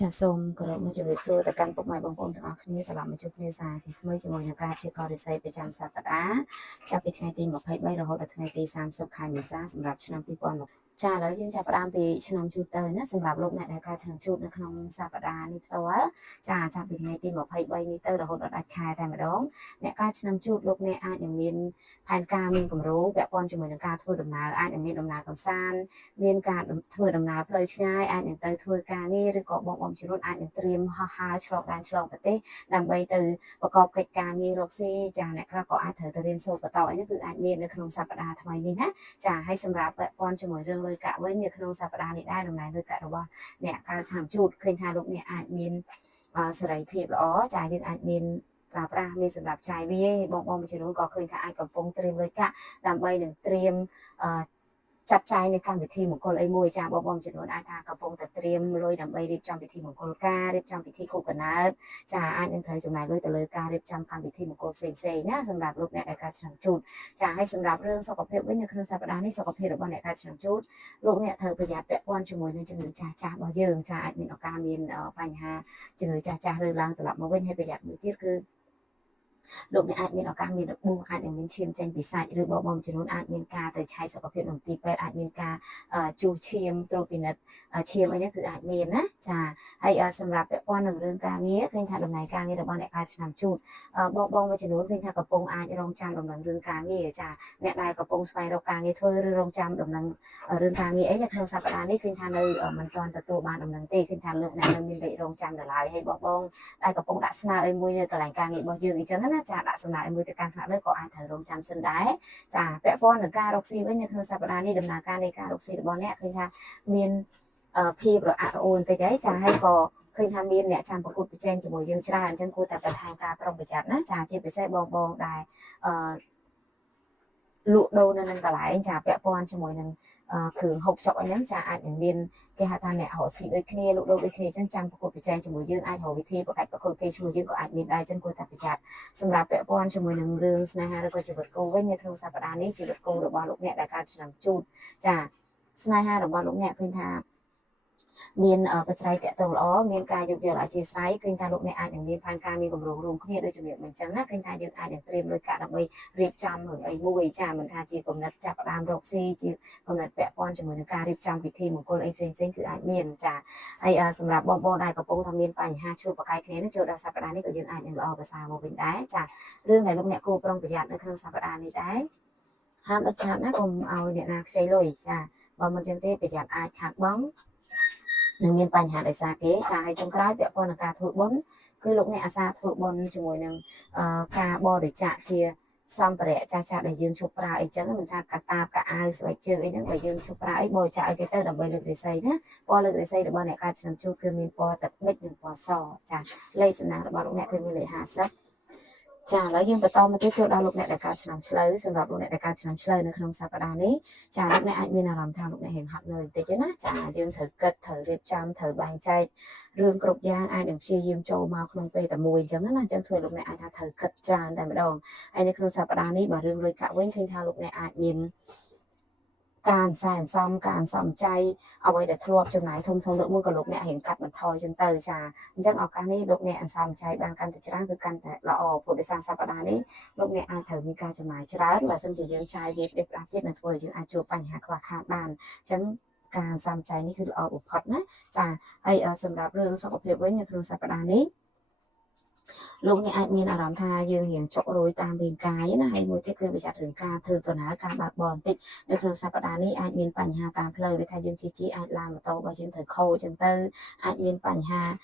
ចាសូមគោរពនឹងជម្រាបសួរទៅកាន់ពុកម៉ែបងប្អូនទាំងអស់គ្នាត្រឡប់មកជួបគ្នាសារជាថ្មីជាមួយនឹងការព្យាករណ៍រិស័យប្រចាំសប្តាហ៍ចាប់ពីថ្ងៃទី23រហូតដល់ថ្ងៃទី30ខែមេសាសម្រាប់ឆ្នាំ2020ចាឥឡូវយើងចាប់ផ្ដើមពីឆ្នាំជូតទៅណាសម្រាប់លោកអ្នកដែលកើតឆ្នាំជូតនៅក្នុងសប្តាហ៍នេះផ្ទាល់ចាចាប់ពីថ្ងៃទី23នេះទៅរហូតដល់ដាច់ខែតែម្ដងអ្នកកើតឆ្នាំជូតលោកអ្នកអាចនឹងមានផែនការមានគម្រោងពាក់ព័ន្ធជាមួយនឹងការធ្វើដំណើរអាចនឹងមានដំណើរកម្សាន្តមានការធ្វើដំណើរផ្លូវឆ្ងាយអាចនឹងទៅធ្វើការងារឬក៏បងជារួមអាចនឹងត្រៀមហោះហើរឆ្លងដែនឆ្លងប្រទេសដើម្បីទៅប្រកបកិច្ចការងាររកស៊ីចាអ្នកខ្លះក៏អាចត្រូវទៅរៀនសូត្របន្តអីនេះគឺអាចមាននៅក្នុងសប្តាហ៍ថ្មីនេះណាចាហើយសម្រាប់ពាក់ព័ន្ធជាមួយរឿងលុយកាក់វិញនៅក្នុងសប្តាហ៍នេះដែរដំណើរលុយកាក់របស់អ្នកកើតឆ្នាំជូតឃើញថាលោកអ្នកអាចមានសេរីភាពល្អចាយើងអាចមានប្រើប្រាស់មានសម្រាប់ចាយវាបងមួយចំនួនក៏ឃើញថាអាចកំពុងត្រៀមលុយកាក់ដើម្បីនឹងត្រៀមចាត់ចែងនៅកម្មវិធីមង្គលអីមួយចាបងចំនួនអាចថាកំពុងតែត្រៀមលុយដើម្បីរៀបចំពិធីមង្គលការរៀបចំពិធីខួបកំណើតចាអាចនឹងត្រូវចំណាយលុយទៅលើការរៀបចំកម្មវិធីមង្គលផ្សេងៗណាសម្រាប់លោកអ្នកដែលកើតឆ្នាំជូតចាហើយសម្រាប់រឿងសុខភាពវិញនៅក្នុងសប្តាហ៍នេះសុខភាពរបស់អ្នកកើតឆ្នាំជូតលោកអ្នកត្រូវប្រយ័ត្នពាក់ព័ន្ធជាមួយនឹងជំងឺចាស់ៗរបស់យើងចាអាចមានឱកាសមានបញ្ហាជំងឺចាស់ៗឬឡើងត្រឡប់មកវិញហើយប្រយ័ត្នមួយទៀតគឺលោកអ្នកអាចមានឱកាសមានរបួសអាចនឹងមានឈាមចេញពីសាច់ឬបងចំនួនអាចមានការទៅឆែកសុខភាពនៅទីពេទ្យអាចមានការជួសឈាមត្រួតពិនិត្យឈាមអីនេះគឺអាចមានណាចាហើយសម្រាប់ពាក់ព័ន្ធនឹងរឿងការងារឃើញថាដំណើរការងាររបស់អ្នកកើតឆ្នាំជូតបងមួយចំនួនឃើញថាកំពុងអាចរងចាំដំណឹងរឿងការងារចាអ្នកដែលកំពុងស្វែងរកការងារធ្វើឬរងចាំដំណឹងរឿងការងារអីនៅក្នុងសប្តាហ៍នេះឃើញថានៅមិនទាន់ទទួលបានដំណឹងទេឃើញថាលោកអ្នកនៅមានលេខរងចាំដល់ហើយហើយបងដែលកំពុងដាក់ស្នើអីមួយនៅកន្លែងការងាររបស់យើងអញ្ចឹងណាចាដាក់សំណើអីមួយទៅកាន់ថ្នាក់លើក៏អាចត្រូវរងចាំសិនដែរចាពាក់ព័ន្ធនឹងការរកស៊ីវិញនៅក្នុងសប្តាហ៍នេះដំណើរការនៃការរកស៊ីរបស់អ្នកឃើញថាមានភាពរអាក់រអួលបន្តិចហើយចាហើយក៏ឃើញថាមានអ្នកចាំប្រកួតប្រជែងជាមួយយើងច្រើនអញ្ចឹងគួរតែបន្ថែមការប្រុងប្រយ័ត្នណាចាជាពិសេសបងដែលលក់ដូរនៅនឹងកន្លែងចាពាក់ព័ន្ធជាមួយនឹងគ្រឿងហូបចុកអីហ្នឹងចាអាចនឹងមានគេហៅថាអ្នករកស៊ីដូចគ្នាលក់ដូរដូចគ្នាអញ្ចឹងចាំប្រកួតប្រជែងជាមួយយើងអាចរកវិធីប្រកាច់ប្រកួតគេជាមួយយើងក៏អាចមានដែរអញ្ចឹងគួរតែប្រយ័ត្នសម្រាប់ពាក់ព័ន្ធជាមួយនឹងរឿងស្នេហាឬក៏ជីវិតគូវិញនៅក្នុងសប្តាហ៍នេះជីវិតគូរបស់លោកអ្នកដែលកើតឆ្នាំជូតចាស្នេហារបស់លោកអ្នកឃើញថាមានបច្ចេកទេសតាក់ទងល្អមានការយោគយល់អធ្យាស្រ័យឃើញថាលោកអ្នកអាចនឹងមានផែនការមានគម្រោងរួមគ្នាដូចជំរាបមិនចឹងណាឃើញថាយើងអាចនឹងត្រៀមលុយកាក់ដើម្បីរៀបចំរឿងអីមួយចាមិនថាជាគំនិតចាប់ផ្ដើមរកស៊ីជាគំនិតពាក់ព័ន្ធជាមួយនឹងការរៀបចំពិធីមង្គលអីផ្សេងៗគឺអាចមានចាហើយសម្រាប់បងដែលកំពុងតែមានបញ្ហាជួបប្រកែកគ្នានឹងចូលដល់សប្តាហ៍នេះក៏យើងអាចនឹងល្អប្រសើរមកវិញដែរចារឿងដែលលោកអ្នកគួរប្រុងប្រយ័ត្ននៅក្នុងសប្តាហ៍នេះដែរហាមដាច់ខាតណាកុំឲ្យអ្នកណាខ្ចីលុយចាបើមិនចឹងទេប្រយ័ត្នអាចខាតបង់នឹងមានបញ្ហាដោយសារគេចាហើយចុងក្រោយពាក់ព័ន្ធនឹងការធ្វើបុណ្យគឺលោកអ្នកអាសាធ្វើបុណ្យជាមួយនឹងការបរិច្ចាគជាសម្ភារៈចាស់ដែលយើងជប់ប្រើអីចឹងមិនថាកាតាបកាអាវស្បែកជើងអីហ្នឹងបើយើងជប់ប្រើអីបរិច្ចាគឲ្យគេទៅដើម្បីលើករាសីណាពណ៌លើករាសីរបស់អ្នកកើតឆ្នាំជូតគឺមានពណ៌ទឹកប៊ិចនិងពណ៌សចាលេខសំណាងរបស់លោកអ្នកគឺមានលេខ50ចាឥឡូវយើងបន្តមកទៀតចូលដល់លោកអ្នកដែលកើតឆ្នាំឆ្លូវសម្រាប់លោកអ្នកដែលកើតឆ្នាំឆ្លូវនៅក្នុងសប្តាហ៍នេះចាលោកអ្នកអាចមានអារម្មណ៍ថាលោកអ្នកហៀងហត់នឿយបន្តិចណាចាយើងត្រូវគិតត្រូវរៀបចំត្រូវបែងចែករឿងគ្រប់យ៉ាងអាចនឹងព្យាយាមចូលមកក្នុងពេលតែមួយអញ្ចឹងណាអញ្ចឹងធ្វើលោកអ្នកអាចថាត្រូវគិតច្រើនតែម្ដងហើយនៅក្នុងសប្តាហ៍នេះបើរឿងលុយកាក់វិញឃើញថាលោកអ្នកអាចមានការសែនសំការសំចៃអ្វីដែលធ្លាប់ចំណាយធំលើកមួយក៏លោកអ្នករៀងកាត់បន្ថយចឹងទៅចាអញ្ចឹងឱកាសនេះលោកអ្នកអន្សំចៃបានកាន់តែច្រើនគឺកាន់តែល្អព្រោះដោយសារសប្តាហ៍នេះលោកអ្នកអាចត្រូវមានការចំណាយច្រើនបើមិនជាយើងចាយវាផ្ដេសផ្ដាស់ទៀតនឹងធ្វើឲ្យយើងអាចជួបបញ្ហាខ្វះខាតបានអញ្ចឹងការសំចៃនេះគឺល្អបំផុតណាចាហើយសម្រាប់រឿងសុខភាពវិញនៅក្នុងសប្តាហ៍នេះលោកអ្នកអាចមានអារម្មណ៍ថាយើងរៀងចុករយតាមរាងកាយណាហើយមួយទៀតគឺប្រយ័ត្នរឿងការធ្វើដំណើរការបើកបរបន្តិចនៅក្នុងសប្តាហ៍នេះអាចមានបញ្ហាតាមផ្លូវដូចថាយើងជិះអាចឡានម៉ូតូរបស់យើងត្រូវខូចអញ្ចឹងទៅអាចមានបញ្ហា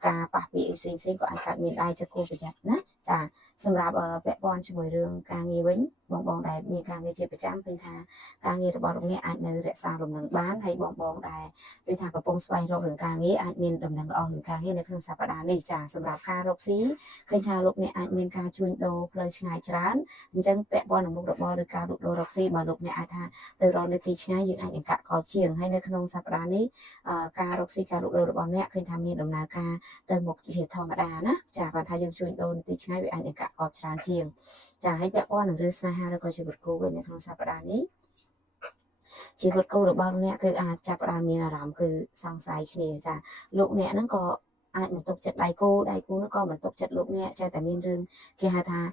ការប៉ះពាល់ផ្សេងក៏អាចកើតមានដែរចឹងគួរប្រយ័ត្នណាចាសម្រាប់ពាក់ព័ន្ធជាមួយរឿងការងារវិញបងដែលមានការងារជាប្រចាំឃើញថាការងាររបស់លោកអ្នកអាចនៅរក្សាលំនឹងបានហើយបងដែលដូចថាកំពុងស្វែងរករឿងការងារអាចមានដំណឹងល្អរឿងការងារនៅក្នុងសប្តាហ៍នេះចាសម្រាប់ការរកស៊ីឃើញថាលោកអ្នកអាចមានការជួញដូរផ្លូវឆ្ងាយច្រើនអញ្ចឹងពាក់ព័ន្ធនឹងមុខរបរឬការលក់ដូររកស៊ីបើលោកអ្នកអាចថាទៅរកនៅទីឆ្ងាយយើងអាចនឹងកាត់កោបជាងហើយនៅក្នុងសប្តាហ៍នេះការរកស៊ីការលក់ដូររបស់អ្នកឃើញថាមានដំណើរការទៅមុខជាធម្មតាណាចាគាត់ថាយើងជួញដូរនៅទីឆ្ងាយវាអាចនឹងកាត់កោបច្រើនជាងចាហើយពាក់ព័ន្ធនឹងរឿងស្នេហាឬក៏ជីវិតគូវិញនៅក្នុងសប្តាហ៍នេះ ជីវិតគូរបស់លោកអ្នកគឺអាចចាប់ផ្ដើមមានអារម្មណ៍គឺសង្ស័យគ្នាចាលោកអ្នកហ្នឹងក៏អាចបន្ទុកចិត្តដៃគូនោះក៏បន្ទុកចិត្តលោកអ្នកចេះតែមានរឿងគេហៅថ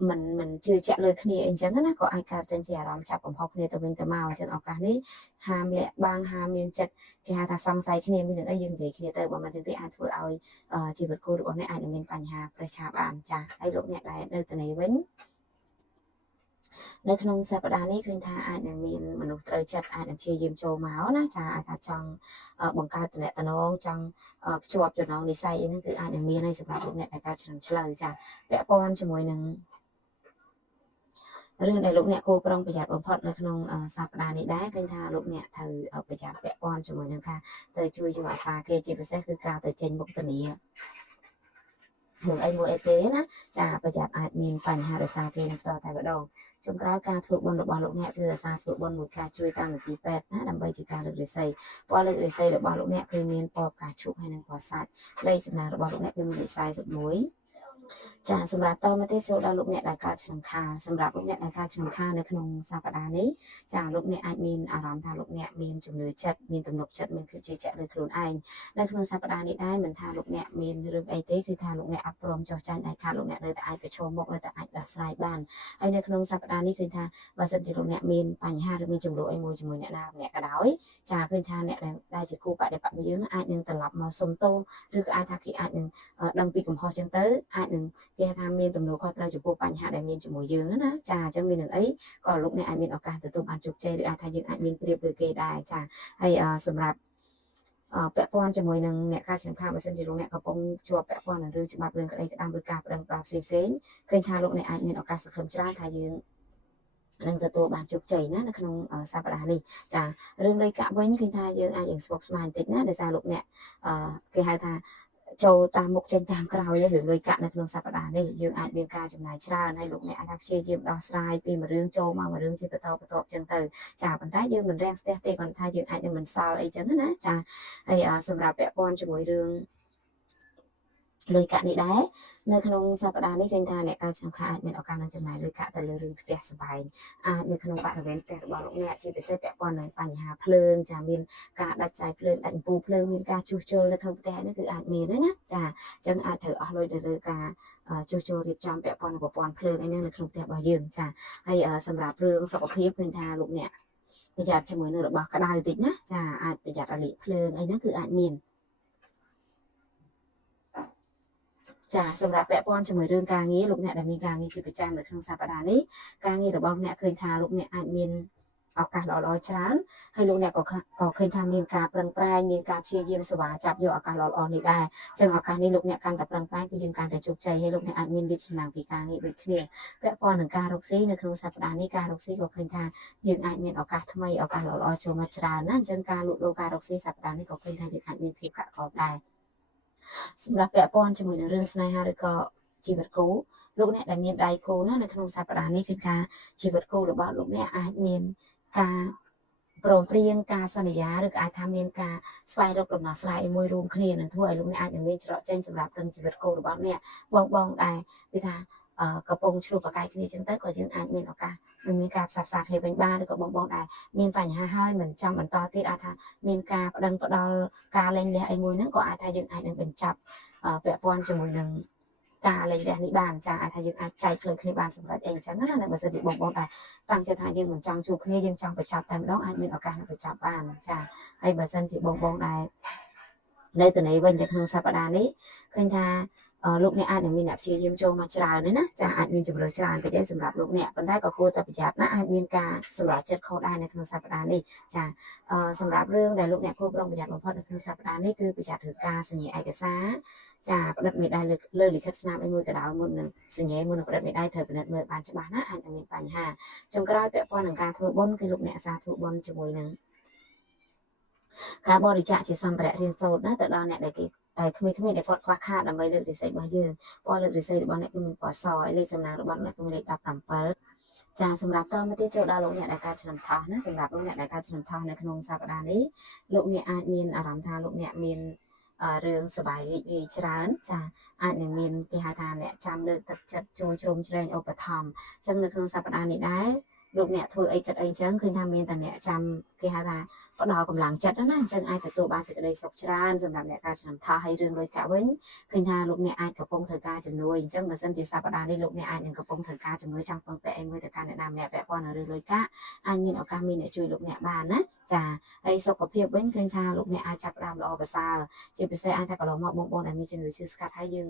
ាមិនជឿជាក់លើគ្នាអីចឹងណាក៏អាចកើតចេញជាអារម្មណ៍ចាប់កំហុសគ្នាទៅវិញទៅមកអញ្ចឹងឱកាសនេះហាមលាក់បាំងហាមមានចិត្តគេហៅថាសង្ស័យគ្នាមានរឿងអីយើងនិយាយគ្នាទៅបើមិនទេអាចធ្វើឲ្យជីវិតគូរបស់អ្នកអាចនឹងមានបញ្ហាប្រឆាំងបានចាហើយលោកអ្នកដែលនៅទីនេះវិញនៅក្នុងសប្តាហ៍នេះឃើញថាអាចនឹងមានមនុស្សត្រូវចិត្តអាចនឹងព្យាយាមចូលមកណាចាអាចថាចង់បង្កើតតំណែងចង់ភ្ជាប់ចំណងនិស្ស័យអីហ្នឹងគឺអាចនឹងមានហើយសម្រាប់លោកអ្នកដែលកើតឆ្នាំឆ្លូវចាពាក់ព័ន្ធជាមួយនឹងរឿងដែលលោកអ្នកគួរប្រុងប្រយ័ត្នបំផុតនៅក្នុងសប្តាហ៍នេះដែរឃើញថាលោកអ្នកត្រូវប្រយ័ត្នពាក់ព័ន្ធជាមួយនឹងការទៅជួយយកអាសាគេជាពិសេសគឺការទៅចេញមុខធានារឿងអីមួយអីទេណាចាប្រយ័ត្នអាចមានបញ្ហារសារគេនឹងតតែម្ដងចុងក្រោយការធ្វើបុណ្យរបស់លោកអ្នកគឺអាសាធ្វើបុណ្យមួយការជួយតាមនីតិពេទ្យណាដើម្បីជាការលើករាសីពណ៌លើករាសីរបស់លោកអ្នកគឺមានពណ៌ផ្កាឈូកហើយនិងពណ៌សាច់លេខសំណាងរបស់លោកអ្នកគឺមាន41ចាសម្រាប់តមកទៀតចូលដល់លោកអ្នកដែលកើតឆ្នាំខាលសម្រាប់លោកអ្នកដែលកើតឆ្នាំខាលនៅក្នុងសប្តាហ៍នេះចាលោកអ្នកអាចមានអារម្មណ៍ថាលោកអ្នកមានជំនឿចិត្តមានទំនុកចិត្តមានភាពជឿជាក់លើខ្លួនឯងនៅក្នុងសប្តាហ៍នេះដែរមិនថាលោកអ្នកមានរឿងអីទេគឺថាលោកអ្នកអត់ព្រមចោះចាញ់ឯខាតលោកអ្នកនៅតែអាចប្រឈមមុខនៅតែអាចដោះស្រាយបានហើយនៅក្នុងសប្តាហ៍នេះគឺថាបើសិនជាលោកអ្នកមានបញ្ហាឬមានចំនួនអីមួយជាមួយអ្នកណាម្នាក់ក៏ដោយចាឃើញថាអ្នកដែលជាគូបដិបត្តិយើងអាចនឹងត្រឡប់មកសុំទោសឬក៏អាចថាគេអាចនឹងដឹងពីកំហុសចឹងទៅអាចនឹងគេថាមានទំនួលខុសត្រូវចំពោះបញ្ហាដែលមានជាមួយយើងណាចាអញ្ចឹងមាននឹងអីក៏លោកអ្នកអាចមានឱកាសទទួលបានជោគជ័យឬអាចថាយើងអាចមានប្រៀបលើគេដែរចាហើយសម្រាប់ពាក់ព័ន្ធជាមួយនឹងអ្នកការឆ្នាំខាលបើសិនជាលោកអ្នកកំពុងជាប់ពាក់ព័ន្ធនឹងរឿងច្បាប់រឿងក្តីក្តាមឬការប្តឹងផ្សេងឃើញថាលោកអ្នកអាចមានឱកាសសង្ឃឹមច្រើនថាយើងនឹងទទួលបានជោគជ័យណានៅក្នុងសប្តាហ៍នេះចារឿងលុយកាក់វិញគឺថាយើងអាចស្មុគស្មាញបន្តិចណាដោយសារលោកអ្នកគេហៅថាចូលតាមមុខចេញតាមក្រោយរឿងលុយកាក់នៅក្នុងសប្តាហ៍នេះយើងអាចមានការចំណាយច្រើនហើយលោកអ្នកអាចថាព្យាយាមដោះស្រាយពីមួយរឿងចូលមកមួយរឿងជាបន្តបន្ទាប់ចឹងទៅចាប៉ុន្តែយើងមិនរាំងស្ទះទេគាត់ថាយើងអាចនឹងមិនសល់អីចឹងណាចាហើយសម្រាប់ពាក់ព័ន្ធជាមួយរឿងលុយកាក់នេះដែរនៅក្នុងសប្តាហ៍នេះឃើញថាអ្នកកើតឆ្នាំខាលអាចមានឱកាសនឹងចំណាយលុយកាក់ទៅលើរឿងផ្ទះសម្បែងអាចនៅក្នុងបរិវេណផ្ទះរបស់លោកអ្នកជាពិសេសពាក់ព័ន្ធនឹងបញ្ហាភ្លើងចាមានការដាច់ខ្សែភ្លើងដាច់អំពូលភ្លើងមានការជួសជុលនៅក្នុងផ្ទះនេះគឺអាចមានណាចាអញ្ចឹងអាចត្រូវអស់លុយទៅលើការជួសជុលរៀបចំពាក់ព័ន្ធនឹងប្រព័ន្ធភ្លើងអីហ្នឹងនៅក្នុងផ្ទះរបស់យើងចាហើយសម្រាប់រឿងសុខភាពឃើញថាលោកអ្នកប្រយ័ត្នជាមួយនឹងរបស់ក្តៅតិចណាចាអាចប្រយ័ត្នរលាកភ្លើងអីហ្នឹងគឺអាចមានចាសម្រាប់ពាក់ព័ន្ធជាមួយរឿងការងារលោកអ្នកដែលមានការងារជាប្រចាំនៅក្នុងសប្តាហ៍នេះការងាររបស់អ្នកឃើញថាលោកអ្នកអាចមានឱកាសល្អៗច្រើនហើយលោកអ្នកក៏ឃើញថាមានការប្រឹងប្រែងមានការព្យាយាមស្វែងចាប់យកឱកាសល្អៗនេះដែរអញ្ចឹងឱកាសនេះលោកអ្នកកាន់តែប្រឹងប្រែងគឺយើងកាន់តែជោគជ័យហើយលោកអ្នកអាចមានលាភសំណាងពីការងារដូចគ្នាពាក់ព័ន្ធនឹងការរកស៊ីនៅក្នុងសប្តាហ៍នេះការរកស៊ីក៏ឃើញថាយើងអាចមានឱកាសថ្មីឱកាសល្អៗចូលមកច្រើនណាអញ្ចឹងការលក់ដូរការរកស៊ីសប្តាហ៍នេះក៏ឃើញថាយើងអាចមានភាពកាក់កបដែរសម្រាប់ពាក់ព័ន្ធជាមួយនឹងរឿងស្នេហាឬក៏ជីវិតគូលោកអ្នកដែលមានដៃគូណានៅក្នុងសប្តាហ៍នេះគឺថាជីវិតគូរបស់លោកអ្នកអាចមានការព្រមព្រៀងការសន្យាឬក៏អាចថាមានការស្វែងរកដំណោះស្រាយមួយរួមគ្នានឹងធ្វើឲ្យលោកអ្នកអាចនឹងមានច្រកចេញសម្រាប់រឿងជីវិតគូរបស់អ្នកបងដែរគឺថាកំពុងឆ្លោះប្រកែកគ្នាចឹងទៅក៏យើងអាចមានឱកាសនឹងមានការផ្សះផ្សាគ្នាវិញបានឬក៏បងដែរមានបញ្ហាហើយមិនចង់បន្តទៀតអាចថាមានការប្តឹងផ្ដាល់ការលែងលះអីមួយហ្នឹងក៏អាចថាយើងអាចនឹងបញ្ចប់ពាក់ព័ន្ធជាមួយនឹងការលែងលះនេះបានចាអាចថាយើងអាចចែកផ្លូវគ្នាបានសម្រាប់អីអញ្ចឹងណាបើសិនជាបងដែរតាំងចិត្តថាយើងមិនចង់ជួបគ្នាយើងចង់បញ្ចប់តែម្ដងអាចមានឱកាសនឹងបញ្ចប់បានចាហើយបើសិនជាបងដែរនៅទីនេះវិញនៅក្នុងសប្តាហ៍នេះឃើញថាលោកអ្នកអាចនឹងមានអ្នកព្យាយាមចូលមកច្រើនទេណាចាអាចមានជំរឿនច្រើនទៅដែរសម្រាប់លោកអ្នកប៉ុន្តែក៏គួរតែប្រយ័ត្នណាអាចមានការសម្រេចចិត្តខុសដែរនៅក្នុងសប្តាហ៍នេះចាសម្រាប់រឿងដែលលោកអ្នកគួរប្រុងប្រយ័ត្នបំផុតនៅក្នុងសប្តាហ៍នេះគឺប្រយ័ត្នរឿងការសញ្ញាឯកសារចាផ្ដិតមេដៃលើលិខិតស្នាមអីមួយក៏ដោយមុននឹងសញ្ញាមុននឹងផ្ដិតមេដៃត្រូវពិនិត្យមើលបានច្បាស់ណាអាចនឹងមានបញ្ហាចុងក្រោយពាក់ព័ន្ធនឹងការធ្វើបុណ្យគឺលោកអ្នកសាធុបុណ្យជាមួយនឹងការបរិច្ចាគជាសម្ភារៈរៀនសូត្រណាទៅដល់អ្នកដែលគេហើយក្មេងៗដែលគាត់ខ្វះខាតដើម្បីលើករាសីរបស់យើងពណ៌លើករាសីរបស់អ្នកគឺមានពណ៌សហើយលេខសំណាងរបស់អ្នកគឺលេខ17ចាសម្រាប់តមកទៀតចូលដល់លោកអ្នកដែលកើតឆ្នាំថោះណាសម្រាប់លោកអ្នកដែលកើតឆ្នាំថោះនៅក្នុងសប្តាហ៍នេះលោកអ្នកអាចមានអារម្មណ៍ថាលោកអ្នកមានរឿងសบายរីករាយច្រើនចាអាចនឹងមានគេហៅថាអ្នកចាំលើកទឹកចិត្តជួយជ្រោមជ្រែងឧបត្ថម្ភអញ្ចឹងនៅក្នុងសប្តាហ៍នេះដែរ លោកអ្នកធ្វើអីគិតអីចឹងឃើញថាមានតែអ្នកចាំគេហៅថាផ្ដល់កម្លាំងចិត្តណាអញ្ចឹងអាចទទួលបានសេចក្តីសុខច្រើនសម្រាប់អ្នកការឆ្នាំថោះហើយរឿងលុយកាក់វិញឃើញថាលោកអ្នកអាចកំពុងធ្វើការជំនួយអញ្ចឹងបើសិនជាសប្តាហ៍នេះលោកអ្នកអាចនឹងកំពុងធ្វើការជំនួយចង់ពឹងពាក់អីមួយទៅកាន់អ្នកណាម្នាក់ពាក់ព័ន្ធនឹងរឿងលុយកាក់អាចមានឱកាសមានអ្នកជួយលោកអ្នកបានណាចាហើយសុខភាពវិញឃើញថាលោកអ្នកអាចចាប់ផ្ដើមល្អប្រសើរជាពិសេសអាចថាកន្លងមកបងប្អូនដែលមានជំងឺឈឺស្កាត់ហើយយើ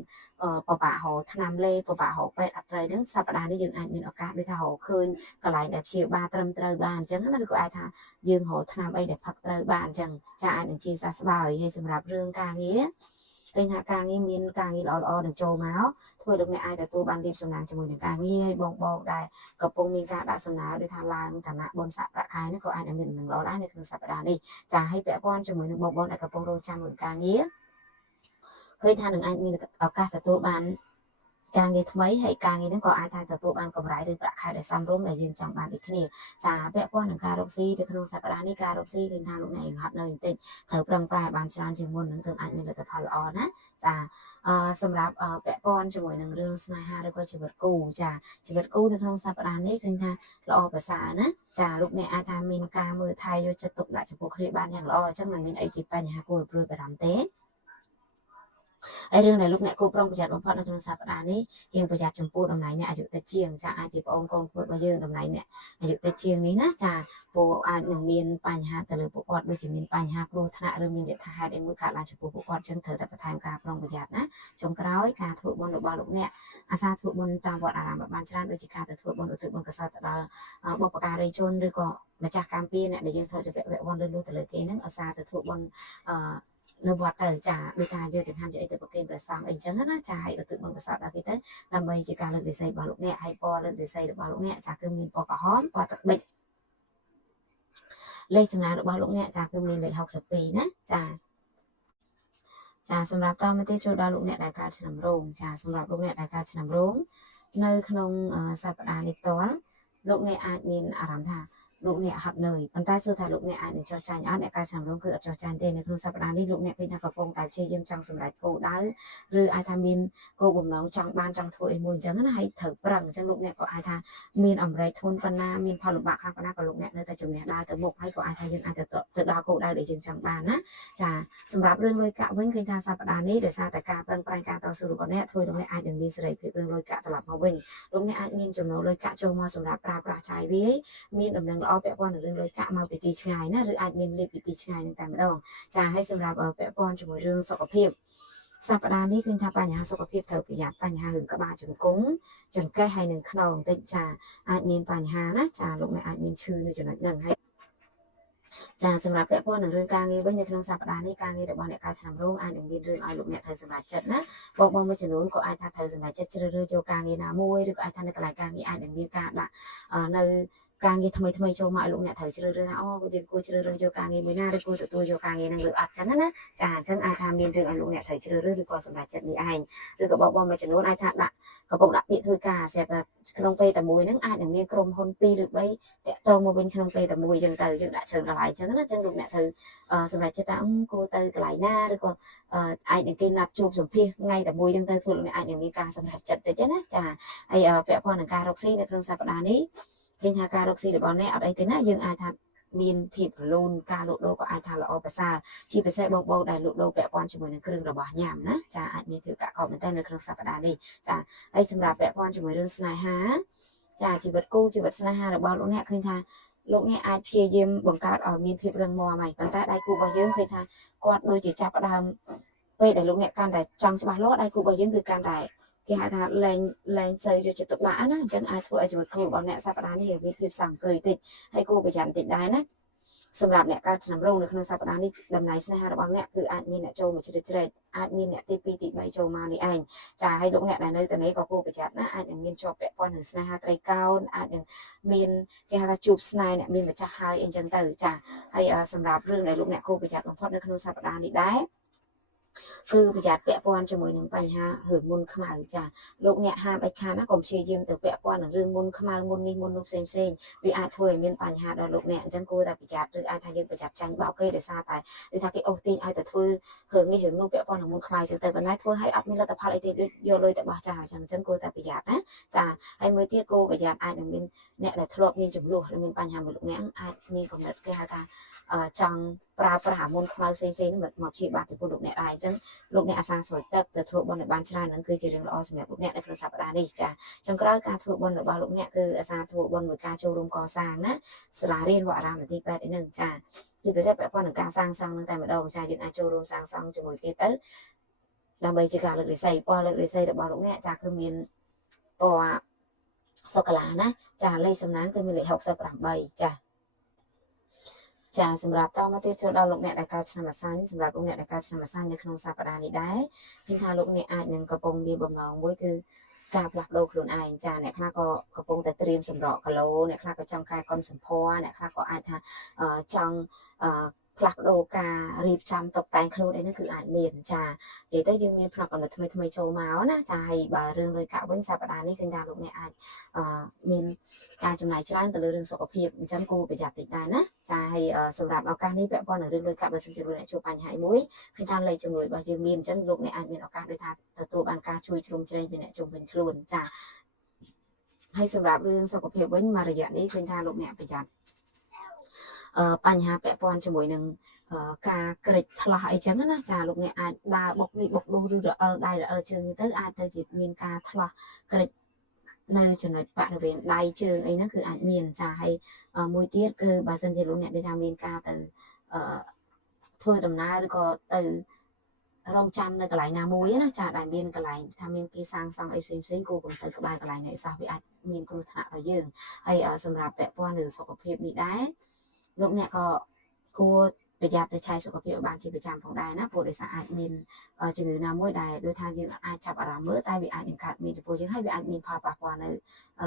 ងពិបាករកថ្នាំលេបពិបាករកពេទ្យអត់ត្រូវហ្នឹងសប្តាហ៍នេះយើងអាចមានឱកាសដូចថារកឃើញកន្លែងដែលព្យាបាលត្រឹមត្រូវបានអញ្ចឹងណាឬក៏អាចថាយើងរកថ្នាំអីដែលផឹកត្រូវបានអញ្ចឹងចាអាចនឹងជាសះស្បើយហើយសម្រាប់រឿងការងារឃើញថាការងារមានការងារល្អៗនឹងចូលមកធ្វើលោកអ្នកអាចទទួលបានលាភសំណាងជាមួយនឹងការងារហើយបងដែលកំពុងមានការដាក់សំណើដូចថាឡើងឋានៈបុណ្យស័ក្តិប្រាក់ខែនេះក៏អាចនឹងមានដំណឹងល្អដែរនៅក្នុងសប្តាហ៍នេះចាហើយពាក់ព័ន្ធជាមួយនឹងបងដែលកំពុងរងចាំនឹងការងារឃើញថានឹងអាចមានឱកាសទទួលបានការងារថ្មីហើយការងារហ្នឹងក៏អាចថាទទួលបានកម្រៃឬប្រាក់ខែដែលសមរម្យដែលយើងចង់បានដូចគ្នាចាពាក់ព័ន្ធនឹងការរកស៊ីនៅក្នុងសប្តាហ៍នេះការរកស៊ីឃើញថាលោកអ្នកហត់នៅបន្តិចត្រូវប្រឹងប្រែងបានច្រើនជាងមុននឹងទើបអាចមានលទ្ធផលល្អណាចាសម្រាប់ពាក់ព័ន្ធជាមួយនឹងរឿងស្នេហាឬក៏ជីវិតគូចាជីវិតគូនៅក្នុងសប្តាហ៍នេះឃើញថាល្អប្រសើរណាចាលោកអ្នកអាចថាមានការមើលថែយកចិត្តទុកដាក់ចំពោះគ្នាបានយ៉ាងល្អអញ្ចឹងមិនមានអីជាបញ្ហាគួរឲ្យព្រួយបារម្ភទេហើយរឿងដែលលោកអ្នកគួរប្រុងប្រយ័ត្នបំផុតនៅក្នុងសប្តាហ៍នេះយើងប្រយ័ត្នចំពោះតំណែងអ្នកអាយុតិចជាងចាអាចជាប្អូនកូនខ្លួនរបស់យើងតំណែងអ្នកអាយុតិចជាងនេះណាចាពួកអាចនឹងមានបញ្ហាទៅលើពួកគាត់ដូចជាមានបញ្ហាគ្រោះថ្នាក់ឬមានយថាហេតុអីមួយកើតឡើងចំពោះពួកគាត់ចឹងត្រូវតែបន្ថែមការប្រុងប្រយ័ត្នណាចុងក្រោយការធ្វើបុណ្យរបស់លោកអ្នកអាសាធ្វើបុណ្យតាមវត្តអារាមបានច្រើនដូចជាការទៅធ្វើបុណ្យឧទ្ទិសបុណ្យកុសលទៅដល់បុព្វការីជនឬក៏ម្ចាស់កម្មពៀអ្នកដែលយើងត្រូវជាវគ្គវ័នលឺទៅលើគេហ្នឹងអាសាទៅធ្វើបុណ្យនៅវត្តទៅចាដូចថាយកចង្ហាន់យកអីទៅប្រគេនព្រះសង្ឃអីចឹងណាចាឲ្យឧទ្ទិសបុណ្យកុសលដល់គេទៅដើម្បីជាការលើករាសីរបស់លោកអ្នកហើយពណ៌លើករាសីរបស់លោកអ្នកចាគឺមានពណ៌ក្រហមពណ៌ទឹកប៊ិចលេខសំណាងរបស់លោកអ្នកចាគឺមានលេខ62ណាចាសម្រាប់តមកទៀតចូលដល់លោកអ្នកដែលកើតឆ្នាំរោងចាសម្រាប់លោកអ្នកដែលកើតឆ្នាំរោងនៅក្នុងសប្តាហ៍នេះផ្ទាល់លោកអ្នកអាចមានអារម្មណ៍ថាលោកអ្នកហត់នឿយប៉ុន្តែសួរថាលោកអ្នកអាចនឹងចោះចាញ់អត់អ្នកការឆ្នាំរោងគឺអត់ចោះចាញ់ទេនៅក្នុងសប្តាហ៍នេះលោកអ្នកឃើញថាកំពុងតែព្យាយាមចង់សម្រេចគោលដៅឬអាចថាមានគោលបំណងចង់បានចង់ធ្វើអីមួយអញ្ចឹងណាហើយត្រូវប្រឹងអញ្ចឹងលោកអ្នកក៏អាចថាមានអំរែកធន់ប៉ុណ្ណាមានផលលំបាកខាងប៉ុណ្ណាក៏លោកអ្នកនៅតែជំនះដើរទៅមុខហើយក៏អាចថាយើងអាចទៅដល់គោលដៅដែលយើងចង់បានណាចាសម្រាប់រឿងលុយកាក់វិញឃើញថាសប្តាហ៍នេះដោយសារតែការប្រឹងប្រែងការតស៊ូរបស់អ្នកធ្វើលោកអ្នកអាចនឹងមានសេរីភាពរឿងលុយកាក់ត្រឡប់មកវិញលោកអ្នកអាចមានចំណូលលុយកាក់ចូលមកសម្រាប់ប្រើប្រាស់ចាយវាយមានដំណឹងល្អពាក់ព័ន្ធនឹងរឿងលុយកាក់មកពីទីឆ្ងាយណាឬអាចមានលេខពីទីឆ្ងាយនឹងតែម្ដងចាហើយសម្រាប់ពាក់ព័ន្ធជាមួយរឿងសុខភាពសប្តាហ៍នេះឃើញថាបញ្ហាសុខភាពត្រូវប្រយ័ត្នបញ្ហារឿងក្បាលជង្គង់ចង្កេះហើយនឹងខ្នងបន្តិចចាអាចមានបញ្ហាណាចាលោកអ្នកអាចមានឈឺនៅចំណុចហ្នឹងហើយចាសម្រាប់ពាក់ព័ន្ធនឹងរឿងការងារវិញនៅក្នុងសប្តាហ៍នេះការងាររបស់អ្នកការឆ្នាំរោងអាចនឹងមានរឿងឲ្យលោកអ្នកត្រូវសម្រេចចិត្តណាបងមួយចំនួនក៏អាចថាត្រូវសម្រេចចិត្តជ្រើសរើសយកការងារណាមួយឬក៏អាចថានៅកន្លែងការងារអាចនឹងមានការដាក់នៅការងារថ្មីចូលមកឲ្យលោកអ្នកត្រូវជ្រើសរើសថាអូយើងគួរជ្រើសរើសយកការងារមួយណាឬគួរទទួលយកការងារនឹងឬអត់ចឹងណាចាអញ្ចឹងអាចថាមានរឿងឲ្យលោកអ្នកត្រូវជ្រើសរើសឬក៏សម្រេចចិត្តនេះឯងឬក៏បងមួយចំនួនអាចថាកំពុងដាក់ពាក្យធ្វើការស្រាប់តែក្នុងពេលតែមួយហ្នឹងអាចនឹងមានក្រុមហ៊ុន2ឬ3តាក់ទងមកវិញក្នុងពេលតែមួយចឹងទៅយើងដាក់ជើងដល់ហើយចឹងណាចឹងលោកអ្នកត្រូវសម្រេចចិត្តថាគួរទៅកន្លែងណាឬក៏អាចនឹងគេណាត់ជួបសម្ភាសថ្ងៃតែមួយចឹងទៅធ្វើលោកអ្នកអាចនឹងមានការសម្រេចចិត្តតិចណាចាហើយពាក់ព័ន្ធនឹងការរកស៊ីនៅក្នុងសប្តាហ៍នេះឃើញថាការរកស៊ីរបស់អ្នកអត់អីទេណាយើងអាចថាមានភាពរលូនការលក់ដូរក៏អាចថាល្អប្រសើរជាពិសេសបងដែលលក់ដូរពាក់ព័ន្ធជាមួយនឹងគ្រឿងរបស់ញ៉ាំណាចាអាចមានភាពកាក់កបមែនតើនៅក្នុងសប្តាហ៍នេះចាហើយសម្រាប់ពាក់ព័ន្ធជាមួយរឿងស្នេហាចាជីវិតគូជីវិតស្នេហារបស់លោកអ្នកឃើញថាលោកអ្នកអាចព្យាយាមបង្កើតឲ្យមានភាពរឹងមាំហើយប៉ុន្តែដៃគូរបស់យើងឃើញថាគាត់ដូចជាចាប់ផ្ដើមពេលដែលលោកអ្នកកាន់តែចង់ច្បាស់លាស់ដៃគូរបស់យើងគឺកាន់តែគេហៅថាលែងសូវយកចិត្តទុកដាក់ណាអញ្ចឹងអាចធ្វើឲ្យជីវិតគូរបស់អ្នកសប្តាហ៍នេះមានភាពសង្កេតតិចហើយគួរប្រយ័ត្នតិចដែរណាសម្រាប់អ្នកកើតឆ្នាំរោងនៅក្នុងសប្តាហ៍នេះដំណើរស្នេហារបស់អ្នកគឺអាចមានអ្នកចូលមកជ្រៀតជ្រែកអាចមានអ្នកទី2ទី3ចូលមកនេះឯងចាហើយលោកអ្នកដែលនៅទីនេះក៏គួរប្រយ័ត្នណាអាចនឹងមានជាប់ពាក់ព័ន្ធនឹងស្នេហាត្រីកោណអាចនឹងមានគេហៅថាជួបស្នេហ៍អ្នកមានម្ចាស់ហើយអីចឹងទៅចាហើយសម្រាប់រឿងដែលលោកអ្នកគួរប្រយ័ត្នបំផុតនៅក្នុងសប្តាហ៍នេះដែរ គឺប្រយ័ត្នពាក់ព័ន្ធជាមួយនឹងបញ្ហារឿងមុនខ្មៅចាលោកអ្នកហាមដាច់ខាតណាកុំព្យាយាមទៅពាក់ព័ន្ធនឹងរឿងមុនខ្មៅមុននេះមុននោះផ្សេងវាអាចធ្វើឲ្យមានបញ្ហាដល់លោកអ្នកអញ្ចឹងគួរតែប្រយ័ត្នឬអាចថាយើងប្រយ័ត្នចាញ់បោកគេដោយសារតែដូចថាគេអូសទាញឲ្យទៅធ្វើរឿងនេះរឿងនោះពាក់ព័ន្ធនឹងមុនខ្មៅចឹងទៅប៉ុន្តែធ្វើឲ្យអត់មានលទ្ធផលអីទេយកលុយទៅបោះចោលអញ្ចឹងគួរតែប្រយ័ត្នណាចាហើយមួយទៀតគួរប្រយ័ត្នអាចនឹងមានអ្នកដែលធ្លាប់មានចំនួនឬមានបញ្ហាមួយលោកអ្នកអាចមានកំណត់គេហៅថាចង់ប្រើប្រាស់មុនខ្មៅផ្សេងនេះមកព្យាបាលចំពោះលោកអ្នកដែរអញ្ចឹងលោកអ្នកអាសាស្រោចទឹកទៅធ្វើបុណ្យឲ្យបានច្រើននឹងគឺជារឿងល្អសម្រាប់លោកអ្នកនៅក្នុងសប្តាហ៍នេះចាចុងក្រោយការធ្វើបុណ្យរបស់លោកអ្នកគឺអាសាធ្វើបុណ្យមួយការចូលរួមកសាងណាសាលារៀនវត្តអារាមទីពេទ្យអីហ្នឹងចាគឺពិសេសពាក់ព័ន្ធនឹងការសាងសង់នឹងតែម្ដងចាយើងអាចចូលរួមសាងសង់ជាមួយគេទៅដើម្បីជាការលើករាសីពណ៌លើករាសីរបស់លោកអ្នកចាគឺមានពណ៌សូកូឡាណាចាលេខសំណាងគឺមានលេខ68ចាសម្រាប់តមកទៀតចូលដល់លោកអ្នកដែលកើតឆ្នាំអាសាញ់សម្រាប់លោកអ្នកដែលកើតឆ្នាំអាសាញ់នៅក្នុងសប្តាហ៍នេះដែរឃើញថាលោកអ្នកអាចនឹងកំពុងមានបំណងមួយគឺការផ្លាស់ប្ដូរខ្លួនឯងចាអ្នកខ្លះក៏កំពុងតែត្រៀមសម្រក់គីឡូអ្នកខ្លះក៏ចង់កែកុនសម្ផស្សអ្នកខ្លះក៏អាចថាចង់ផ្លាស់ប្ដូរការរៀបចំតុបតែងខ្លួនអីហ្នឹងគឺអាចមានចានិយាយទៅយើងមានផ្នែកកំណត់ថ្មីចូលមកណាចាហើយបើរឿងលុយកាក់វិញសប្តាហ៍នេះឃើញថាលោកអ្នកអាចមានការចំណាយច្រើនទៅលើរឿងសុខភាពអញ្ចឹងគួរប្រយ័ត្នតិចដែរណាចាហើយសម្រាប់ឱកាសនេះពាក់ព័ន្ធនឹងរឿងលុយកាក់បើសិនជាលោកអ្នកជួបបញ្ហាមួយឃើញថាលេខជំនួយរបស់យើងមានអញ្ចឹងលោកអ្នកអាចមានឱកាសដូចថាទទួលបានការជួយជ្រោមជ្រែងពីអ្នកជុំវិញខ្លួនចាហើយសម្រាប់រឿងសុខភាពវិញមួយរយៈនេះឃើញថាលោកអ្នកប្រយ័ត្នបញ្ហាពាក់ព័ន្ធជាមួយនឹងការក្រិចថ្លោះអីចឹងណាចាលោកអ្នកអាចដើរបុកនេះបុកនោះឬរអិលដៃរអិលជើងទៅអាចទៅជាមានការថ្លោះក្រិចនៅចំណុចបរិវេណដៃជើងអីហ្នឹងគឺអាចមានចាហើយមួយទៀតគឺបើសិនជាលោកអ្នកដូចថាមានការទៅធ្វើដំណើរឬក៏ទៅរងចាំនៅកន្លែងណាមួយណាចាដែលមានកន្លែងថាមានគេសាងសង់អីផ្សេងគួរកុំទៅក្បែរកន្លែងនេះសោះវាអាចមានគ្រោះថ្នាក់ដល់យើងហើយសម្រាប់ពាក់ព័ន្ធនឹងសុខភាពនេះដែរលោកអ្នកក៏គួរប្រយ័ត្នទៅឆែកសុខភាពបានជាប្រចាំផងដែរណាព្រោះដោយសារអាចមានជំងឺណាមួយដែលដូចថាយើងអាចចាប់អារម្មណ៍មើលតែវាអាចនឹងកើតមានចំពោះយើងហើយវាអាចមានផលប៉ះពាល់នៅ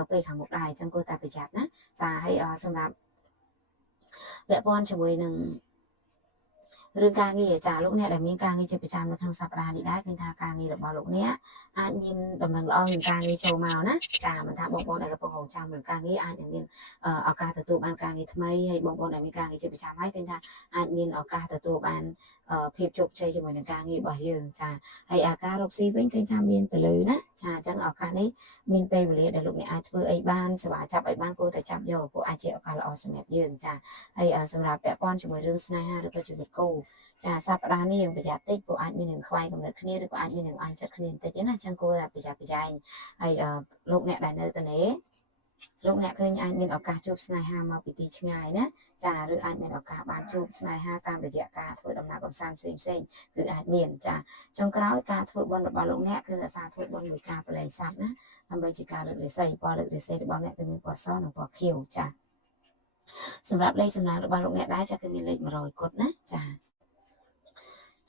ពេលខាងមុខដែរអញ្ចឹងគួរតែប្រយ័ត្នណាចាហើយសម្រាប់ពាក់ព័ន្ធជាមួយនឹងរឿងការងារចាលោកអ្នកដែលមានការងារជាប្រចាំនៅក្នុងសប្តាហ៍នេះដែរឃើញថាការងាររបស់លោកអ្នកអាចមានដំណឹងល្អនឹងការងារចូលមកណាចាមិនថាបងប្អូនដែលកំពុងរងចាំនឹងការងារអាចនឹងមានឱកាសទទួលបានការងារថ្មីហើយបងប្អូនដែលមានការងារជាប្រចាំហើយឃើញថាអាចមានឱកាសទទួលបានភាពជោគជ័យជាមួយនឹងការងាររបស់យើងចាហើយអាការរកស៊ីវិញឃើញថាមានពលឺណាចាអញ្ចឹងឱកាសនេះមានពេលវេលាដែលលោកអ្នកអាចធ្វើអីបានសប្បាយចាប់អីបានគួរតែចាប់យកព្រោះអាចជាឱកាសល្អសម្រាប់យើងចាហើយសម្រាប់ពាក់ព័ន្ធជាមួយរឿងស្នេហាឬក៏ជីវិតគូចាសប្តាហ៍នេះយើងប្រយ័ត្នតិចព្រោះអាចមាននឹងខ្វែងកំណត់គ្នាឬក៏អាចមាននឹងអន់ចិត្តគ្នាបន្តិចណាអញ្ចឹងគួរតែប្រយ័ត្នប្រយែងហើយលោកអ្នកដែលនៅទីនេះលោកអ្នកឃើញអាចមានឱកាសជួបស្នេហាមកពីទីឆ្ងាយណាចាឬអាចមានឱកាសបានជួបស្នេហាតាមរយៈការធ្វើដំណើរកម្សាន្តផ្សេងគឺអាចមានចាចុងក្រោយការធ្វើបុណ្យរបស់លោកអ្នកគឺអាសាធ្វើបុណ្យមួយការបលែងស័ព្ទណាដើម្បីជាការលើករាសីពណ៌លើករាសីរបស់អ្នកគឺមានពណ៌សនិងពណ៌ខៀវចាសម្រាប់លេខសំណាងរបស់លោកអ្នកដែរចាគឺមានលេខ100គត់ណាច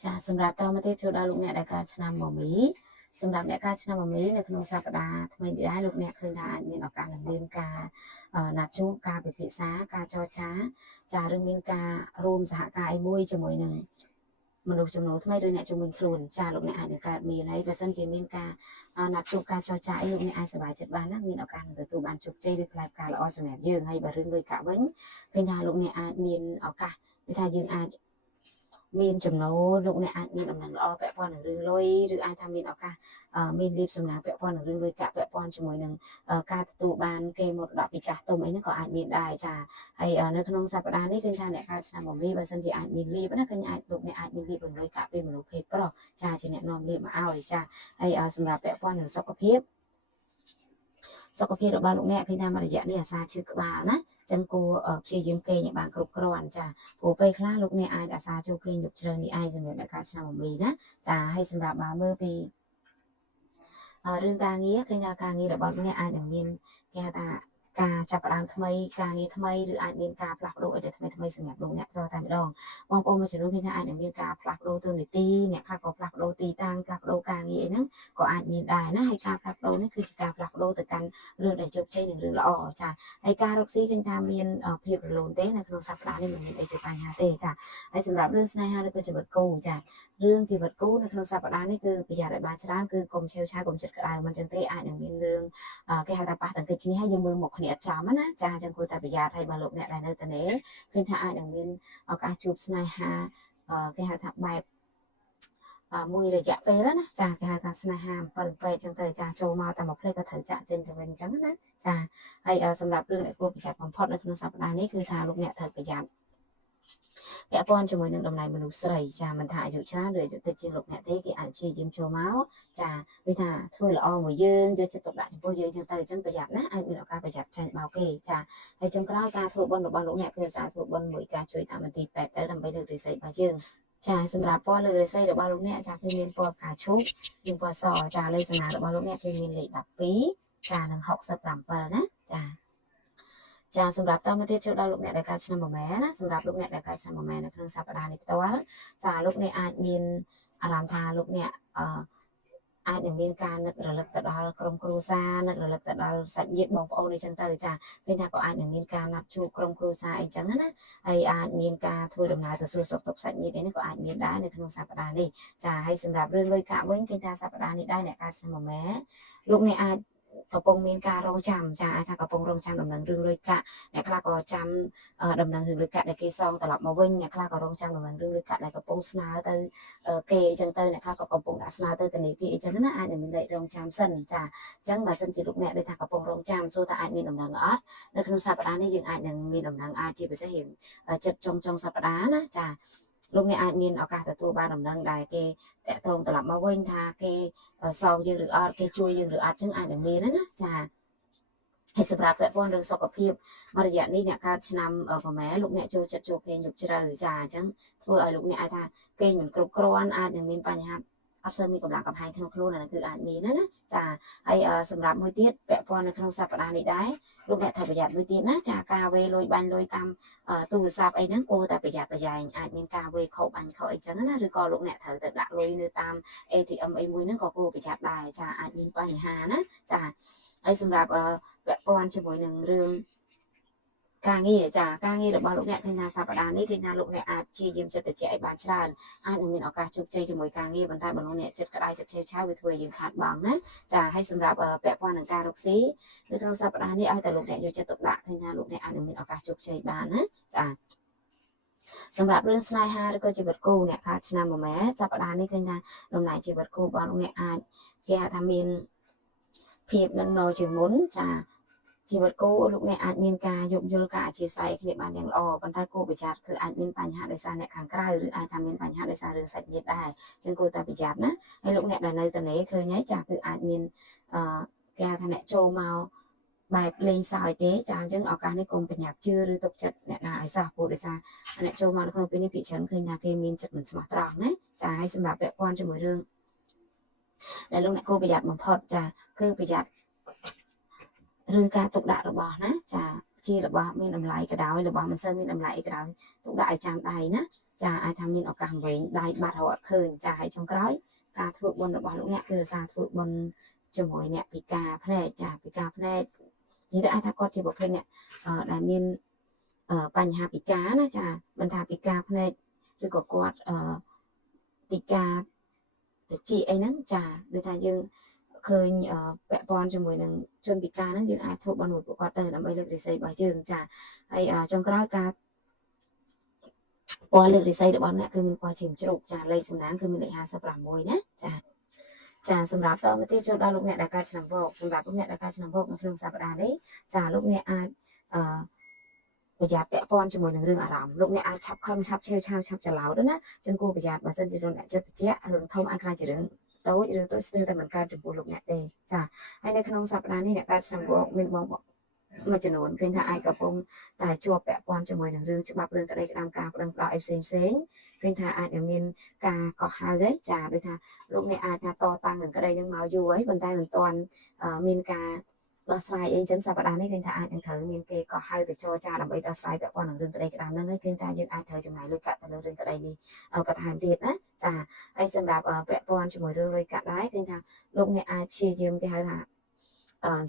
ាសម្រាប់តមកទៀតចូលដល់លោកអ្នកដែលកើតឆ្នាំមមីសម្រាប់អ្នកកើតឆ្នាំមមីនៅក្នុងសប្តាហ៍ថ្មីនេះដែរលោកអ្នកឃើញថាអាចមានឱកាសនឹងមានការណាត់ជួបការពិភាក្សាការចរចាឬមានការរួមសហការអីមួយជាមួយនឹងមនុស្សចំណូលថ្មីឬអ្នកជំនាញខ្លួនចាលោកអ្នកអាចនឹងកើតមានហើយបើសិនជាមានការណាត់ជួបការចរចាអីលោកអ្នកអាចសប្បាយចិត្តបានណាមានឱកាសនឹងទទួលបានជោគជ័យឬផ្លែផ្កាល្អសម្រាប់យើងហើយបើរឿងលុយកាក់វិញឃើញថាលោកអ្នកអាចមានឱកាសថាយើងអាចមានចំណូលលោកអ្នកអាចមានដំណឹងល្អពាក់ព័ន្ធនឹងរឿងលុយឬអាចថាមានឱកាសមានលៀបសំណាងពាក់ព័ន្ធនឹងរឿងលុយកាក់ពាក់ព័ន្ធជាមួយនឹងការទទួលបានគេមរតកពីចាស់ទុំអីហ្នឹងក៏អាចមានដែរចាហើយនៅក្នុងសប្តាហ៍នេះគឺថាអ្នកកើតឆ្នាំមមីបើសិនជាអាចមានលៀបណាគឺអាចលោកអ្នកអាចមានលៀបរឿងលុយកាក់ពីមនុស្សភេទប្រុសចាជាអ្នកនាំលៀបមកឲ្យចាហើយសម្រាប់ពាក់ព័ន្ធនឹងសុខភាពរបស់លោកអ្នកឃើញថាមួយរយៈនេះអាសាឈឺក្បាលណាចឹងគួរព្យាយាមគេងឲ្យបានគ្រប់គ្រាន់ចាព្រោះពេលខ្លះលោកអ្នកអាចអាសាចូលគេងយប់ជ្រៅនេះឯងសម្រាប់អ្នកកើតឆ្នាំមមីណាចាហើយសម្រាប់បើមើលពីរឿងការងារឃើញថាការងាររបស់លោកអ្នកអាចនឹងមានគេហៅថាការចាប់ផ្ដើមថ្មីការងារថ្មីឬអាចមានការផ្លាស់ប្ដូរអីដែលថ្មីសម្រាប់លោកអ្នកតតែម្ដងបងប្អូនមួយចំនួនឃើញថាអាចនឹងមានការផ្លាស់ប្ដូរតួនាទីអ្នកខ្លះក៏ផ្លាស់ប្ដូរទីតាំងផ្លាស់ប្ដូរការងារអីហ្នឹងក៏អាចមានដែរណាហើយការផ្លាស់ប្ដូរនេះគឺជាការផ្លាស់ប្ដូរទៅកាន់រឿងដែលជោគជ័យនិងរឿងល្អចាហើយការរកស៊ីឃើញថាមានភាពរលូនទេនៅក្នុងសប្តាហ៍នេះមិនមានអីជាបញ្ហាទេចាហើយសម្រាប់រឿងស្នេហាឬក៏ជីវិតគូចា រឿងជីវិតគូនៅក្នុងសប្តាហ៍នេះគឺប្រយ័ត្នឲ្យបានច្រើនគឺកុំឆេវឆាវកុំចិត្តក្តៅមិនចឹងទេអាចនឹងមានរឿងគេហៅថាប៉ះទង្គិចគ្នាហើយយើងមើលមកគ្នាអត់ចំណាចាអញ្ចឹងគួរតែប្រយ័ត្នហើយបើលោកអ្នកដែលនៅតែនេះឃើញថាអាចនឹងមានឱកាសជួបស្នេហាគេហៅថាបែបមួយរយៈពេលណាចាគេហៅថាស្នេហា7ពេកចឹងទៅចាចូលមកតែមួយផ្លេតក៏ត្រូវចាក់ចេញទៅវិញចឹងណាចាហើយសម្រាប់រឿងដែលគួរប្រយ័ត្នបំផុតនៅក្នុងសប្តាហ៍នេះគឺថាលោកអ្នកត្រូវប្រយ័ត្នពាក់ព័ន្ធជាមួយនឹងតំណែងមនុស្សស្រីចាមិនថាអាយុច្រើនឬអាយុតិចជាងលោកអ្នកទេគេអាចព្យាយាមចូលមកចាវាថាធ្វើល្អមួយយើងយកចិត្តទុកដាក់ចំពោះយើងចឹងទៅអញ្ចឹងប្រយ័ត្នណាអាចមានឱកាសប្រយ័ត្នចាញ់បោកគេចាហើយចុងក្រោយការធ្វើបុណ្យរបស់លោកអ្នកគឺសារធ្វើបុណ្យមួយការជួយតាមមន្ទីរពេទ្យទៅដើម្បីលើករាសីរបស់យើងចាសម្រាប់ពណ៌លើករាសីរបស់លោកអ្នកចាគឺមានពណ៌ផ្កាឈូកនិងពណ៌សចាលេខសំណាងរបស់លោកអ្នកគឺមានលេខ12ចានិង67ណាចាសម្រាប់តមកទៀតចូលដល់លោកអ្នកដែលកើតឆ្នាំមមែណាសម្រាប់លោកអ្នកដែលកើតឆ្នាំមមែនៅក្នុងសប្តាហ៍នេះផ្ទាល់ចាលោកអ្នកអាចមានអារម្មណ៍ថាលោកអ្នកអាចនឹងមានការនឹករលឹកទៅដល់ក្រុមគ្រួសារនឹករលឹកទៅដល់សាច់ញាតិបងប្អូនអីចឹងទៅចាឃើញថាក៏អាចនឹងមានការណាត់ជួបក្រុមគ្រួសារអីចឹងណាហើយអាចមានការធ្វើដំណើរទៅសួរសុខទុក្ខសាច់ញាតិអីនេះក៏អាចមានដែរនៅក្នុងសប្តាហ៍នេះចាហើយសម្រាប់រឿងលុយកាក់វិញឃើញថាសប្តាហ៍នេះដែរអ្នកកើតឆ្នាំមមែលោកអ្នកអាចកំពុងមានការរងចាំចាអាចថាកំពុងរងចាំដំណឹងរឿងលុយកាក់អ្នកខ្លះក៏ចាំដំណឹងរឿងលុយកាក់ដែលគេសងត្រឡប់មកវិញអ្នកខ្លះក៏រងចាំដំណឹងរឿងលុយកាក់ដែលកំពុងស្នើទៅគេអញ្ចឹងទៅអ្នកខ្លះក៏កំពុងដាក់ស្នើទៅធនាគារអញ្ចឹងណាអាចនឹងមានលេខរងចាំសិនចាអញ្ចឹងបើសិនជាលោកអ្នកដូចថាកំពុងរងចាំសួរថាអាចមានដំណឹងអត់នៅក្នុងសប្តាហ៍នេះយើងអាចនឹងមានដំណឹងអាចជាពិសេសរៀងចិត្តចុងសប្តាហ៍ណាចាលោកអ្នកអាចមានឱកាសទទួលបានដំណឹងដែលគេតាក់ទងត្រឡប់មកវិញថាគេសងយើងឬអត់គេជួយយើងឬអត់ចឹងអាចនឹងមានណាចាហើយសម្រាប់ពាក់ព័ន្ធរឿងសុខភាពមួយរយៈនេះអ្នកកើតឆ្នាំប្រម៉ែលោកអ្នកចូលចិត្តចូលគេងយប់ជ្រៅចាអញ្ចឹងធ្វើឲ្យលោកអ្នកអាចថាគេងមិនគ្រប់គ្រាន់អាចនឹងមានបញ្ហាអត់សូវមានកម្លាំងកំហែងក្នុងខ្លួនអានោះគឺអាចមានណាចាហើយសម្រាប់មួយទៀតពាក់ព័ន្ធនៅក្នុងសប្តាហ៍នេះដែរលោកអ្នកត្រូវប្រយ័ត្នមួយទៀតណាចាការវេលុយបាញ់លុយតាមទូរស័ព្ទអីហ្នឹងគួរតែប្រយ័ត្នប្រយែងអាចមានការវេខោបាញ់ខោអីចឹងណាឬក៏លោកអ្នកត្រូវទៅដាក់លុយនៅតាម ATM អីមួយហ្នឹងក៏គួរប្រយ័ត្នដែរចាអាចមានបញ្ហាណាចាហើយសម្រាប់ពាក់ព័ន្ធជាមួយនឹងរឿងការងារចាការងាររបស់លោកអ្នកឃើញថាសប្តាហ៍នេះឃើញថាលោកអ្នកអាចព្យាយាមចិត្តតិចឲ្យបានច្រើនអាចនឹងមានឱកាសជោគជ័យជាមួយការងារប៉ុន្តែបើលោកអ្នកចិត្តក្តៅចិត្តឆេវឆាវវាធ្វើឲ្យយើងខាតបង់ណាចាហើយសម្រាប់ពាក់ព័ន្ធនឹងការរកស៊ីនៅក្នុងសប្តាហ៍នេះឲ្យតែលោកអ្នកយកចិត្តទុកដាក់ឃើញថាលោកអ្នកអាចនឹងមានឱកាសជោគជ័យបានណាចាសម្រាប់រឿងស្នេហាឬក៏ជីវិតគូអ្នកកើតឆ្នាំមមែសប្តាហ៍នេះឃើញថាដំណើរជីវិតគូរបស់លោកអ្នកអាចគេហៅថាមានភាពនឹងណជាងមុនចាជីវិតគូលោកអ្នកអាចមានការយោគយល់ការអធិស្ឋានគ្នាបានយ៉ាងល្អប៉ុន្តែគួរប្រយ័ត្នគឺអាចមានបញ្ហាដោយសារអ្នកខាងក្រៅឬអាចថាមានបញ្ហាដោយសាររឿងសាច់ញាតិដែរចឹងគួរតែប្រយ័ត្នណាហើយលោកអ្នកដែលនៅតែនេះឃើញហើយចាគឺអាចមានគេថាអ្នកចូលមកបែបលេងសើចទេចាអញ្ចឹងឱកាសនេះកុំបញ្ញាប់ជឿឬទុកចិត្តអ្នកណាឲ្យសោះព្រោះដោយសារអ្នកចូលមកក្នុងពេលនេះពីច្រើនឃើញថាគេមានចិត្តមិនស្មោះត្រង់ណាចាហើយសម្រាប់ពាក់ព័ន្ធជាមួយរឿងដែលលោកអ្នកគួរប្រយ័ត្នបំផុតចាគឺប្រយ័ត្នរឿងការទុកដាក់របស់ណាចាជារបស់មានតម្លៃក៏ដោយរបស់មិនសូវមានតម្លៃក៏ដោយទុកដាក់ឲ្យចាំដៃណាចាអាចថាមានឱកាសវិញដៃបាត់រកអត់ឃើញចាហើយចុងក្រោយការធ្វើបុណ្យរបស់លោកអ្នកគឺសារធ្វើបុណ្យជាមួយអ្នកពិការភ្នែកចាពិការភ្នែកនិយាយទៅអាចថាគាត់ជាប្រភេទអ្នកដែលមានបញ្ហាពិការណាចាមិនថាពិការភ្នែកឬក៏គាត់ពិការតិចអីហ្នឹងចាដូចថាយើងឃើញពាក់ព័ន្ធជាមួយនឹងជនពិការហ្នឹងយើងអាចធ្វើបុណ្យពួកគាត់ទៅដើម្បីលើករាសីរបស់យើងចាហើយចុងក្រោយការពណ៌លើករាសីរបស់អ្នកគឺមានពណ៌ឈាមជ្រូកចាលេខសំណាងគឺមានលេខ56ណាចាសម្រាប់តទៅទៀតចូលដល់លោកអ្នកដែលកើតឆ្នាំវកសម្រាប់លោកអ្នកដែលកើតឆ្នាំវកនៅក្នុងសប្តាហ៍នេះចាលោកអ្នកអាចប្រយ័ត្នពាក់ព័ន្ធជាមួយនឹងរឿងអារម្មណ៍លោកអ្នកអាចឆាប់ខឹងឆាប់ឆេវឆាវឆាប់ច្រឡោតណាចឹងគួរប្រយ័ត្នបើសិនជាលោកអ្នកចិត្តត្រជាក់រឿងធំអាចខ្លាចជារឿងតូចឬតូចស្ទើរតែមិនកើតចំពោះលោកអ្នកទេចាហើយនៅក្នុងសប្តាហ៍នេះអ្នកកើតឆ្នាំវកមានបងមួយចំនួនឃើញថាអាចកំពុងតែជាប់ពាក់ព័ន្ធជាមួយនឹងរឿងច្បាប់រឿងក្តីក្តាមការប្តឹងផ្តល់អីផ្សេងឃើញថាអាចនឹងមានការកោះហៅហើយចាដូចថាលោកអ្នកអាចថាតតាំងនឹងក្តីនឹងមកយូរហើយប៉ុន្តែមិនទាន់មានការដោះស្រាយអីចឹងសប្តាហ៍នេះឃើញថាអាចនឹងត្រូវមានគេក៏ហៅទៅចរចាដើម្បីដោះស្រាយពាក់ព័ន្ធនឹងរឿងក្តីក្តាមហ្នឹងហើយឃើញថាយើងអាចត្រូវចំណាយលុយកាក់ទៅលើរឿងក្តីនេះបន្ថែមទៀតណាចាហើយសម្រាប់ពាក់ព័ន្ធជាមួយរឿងលុយកាក់ដែរឃើញថាលោកអ្នកអាចព្យាយាមគេហៅថា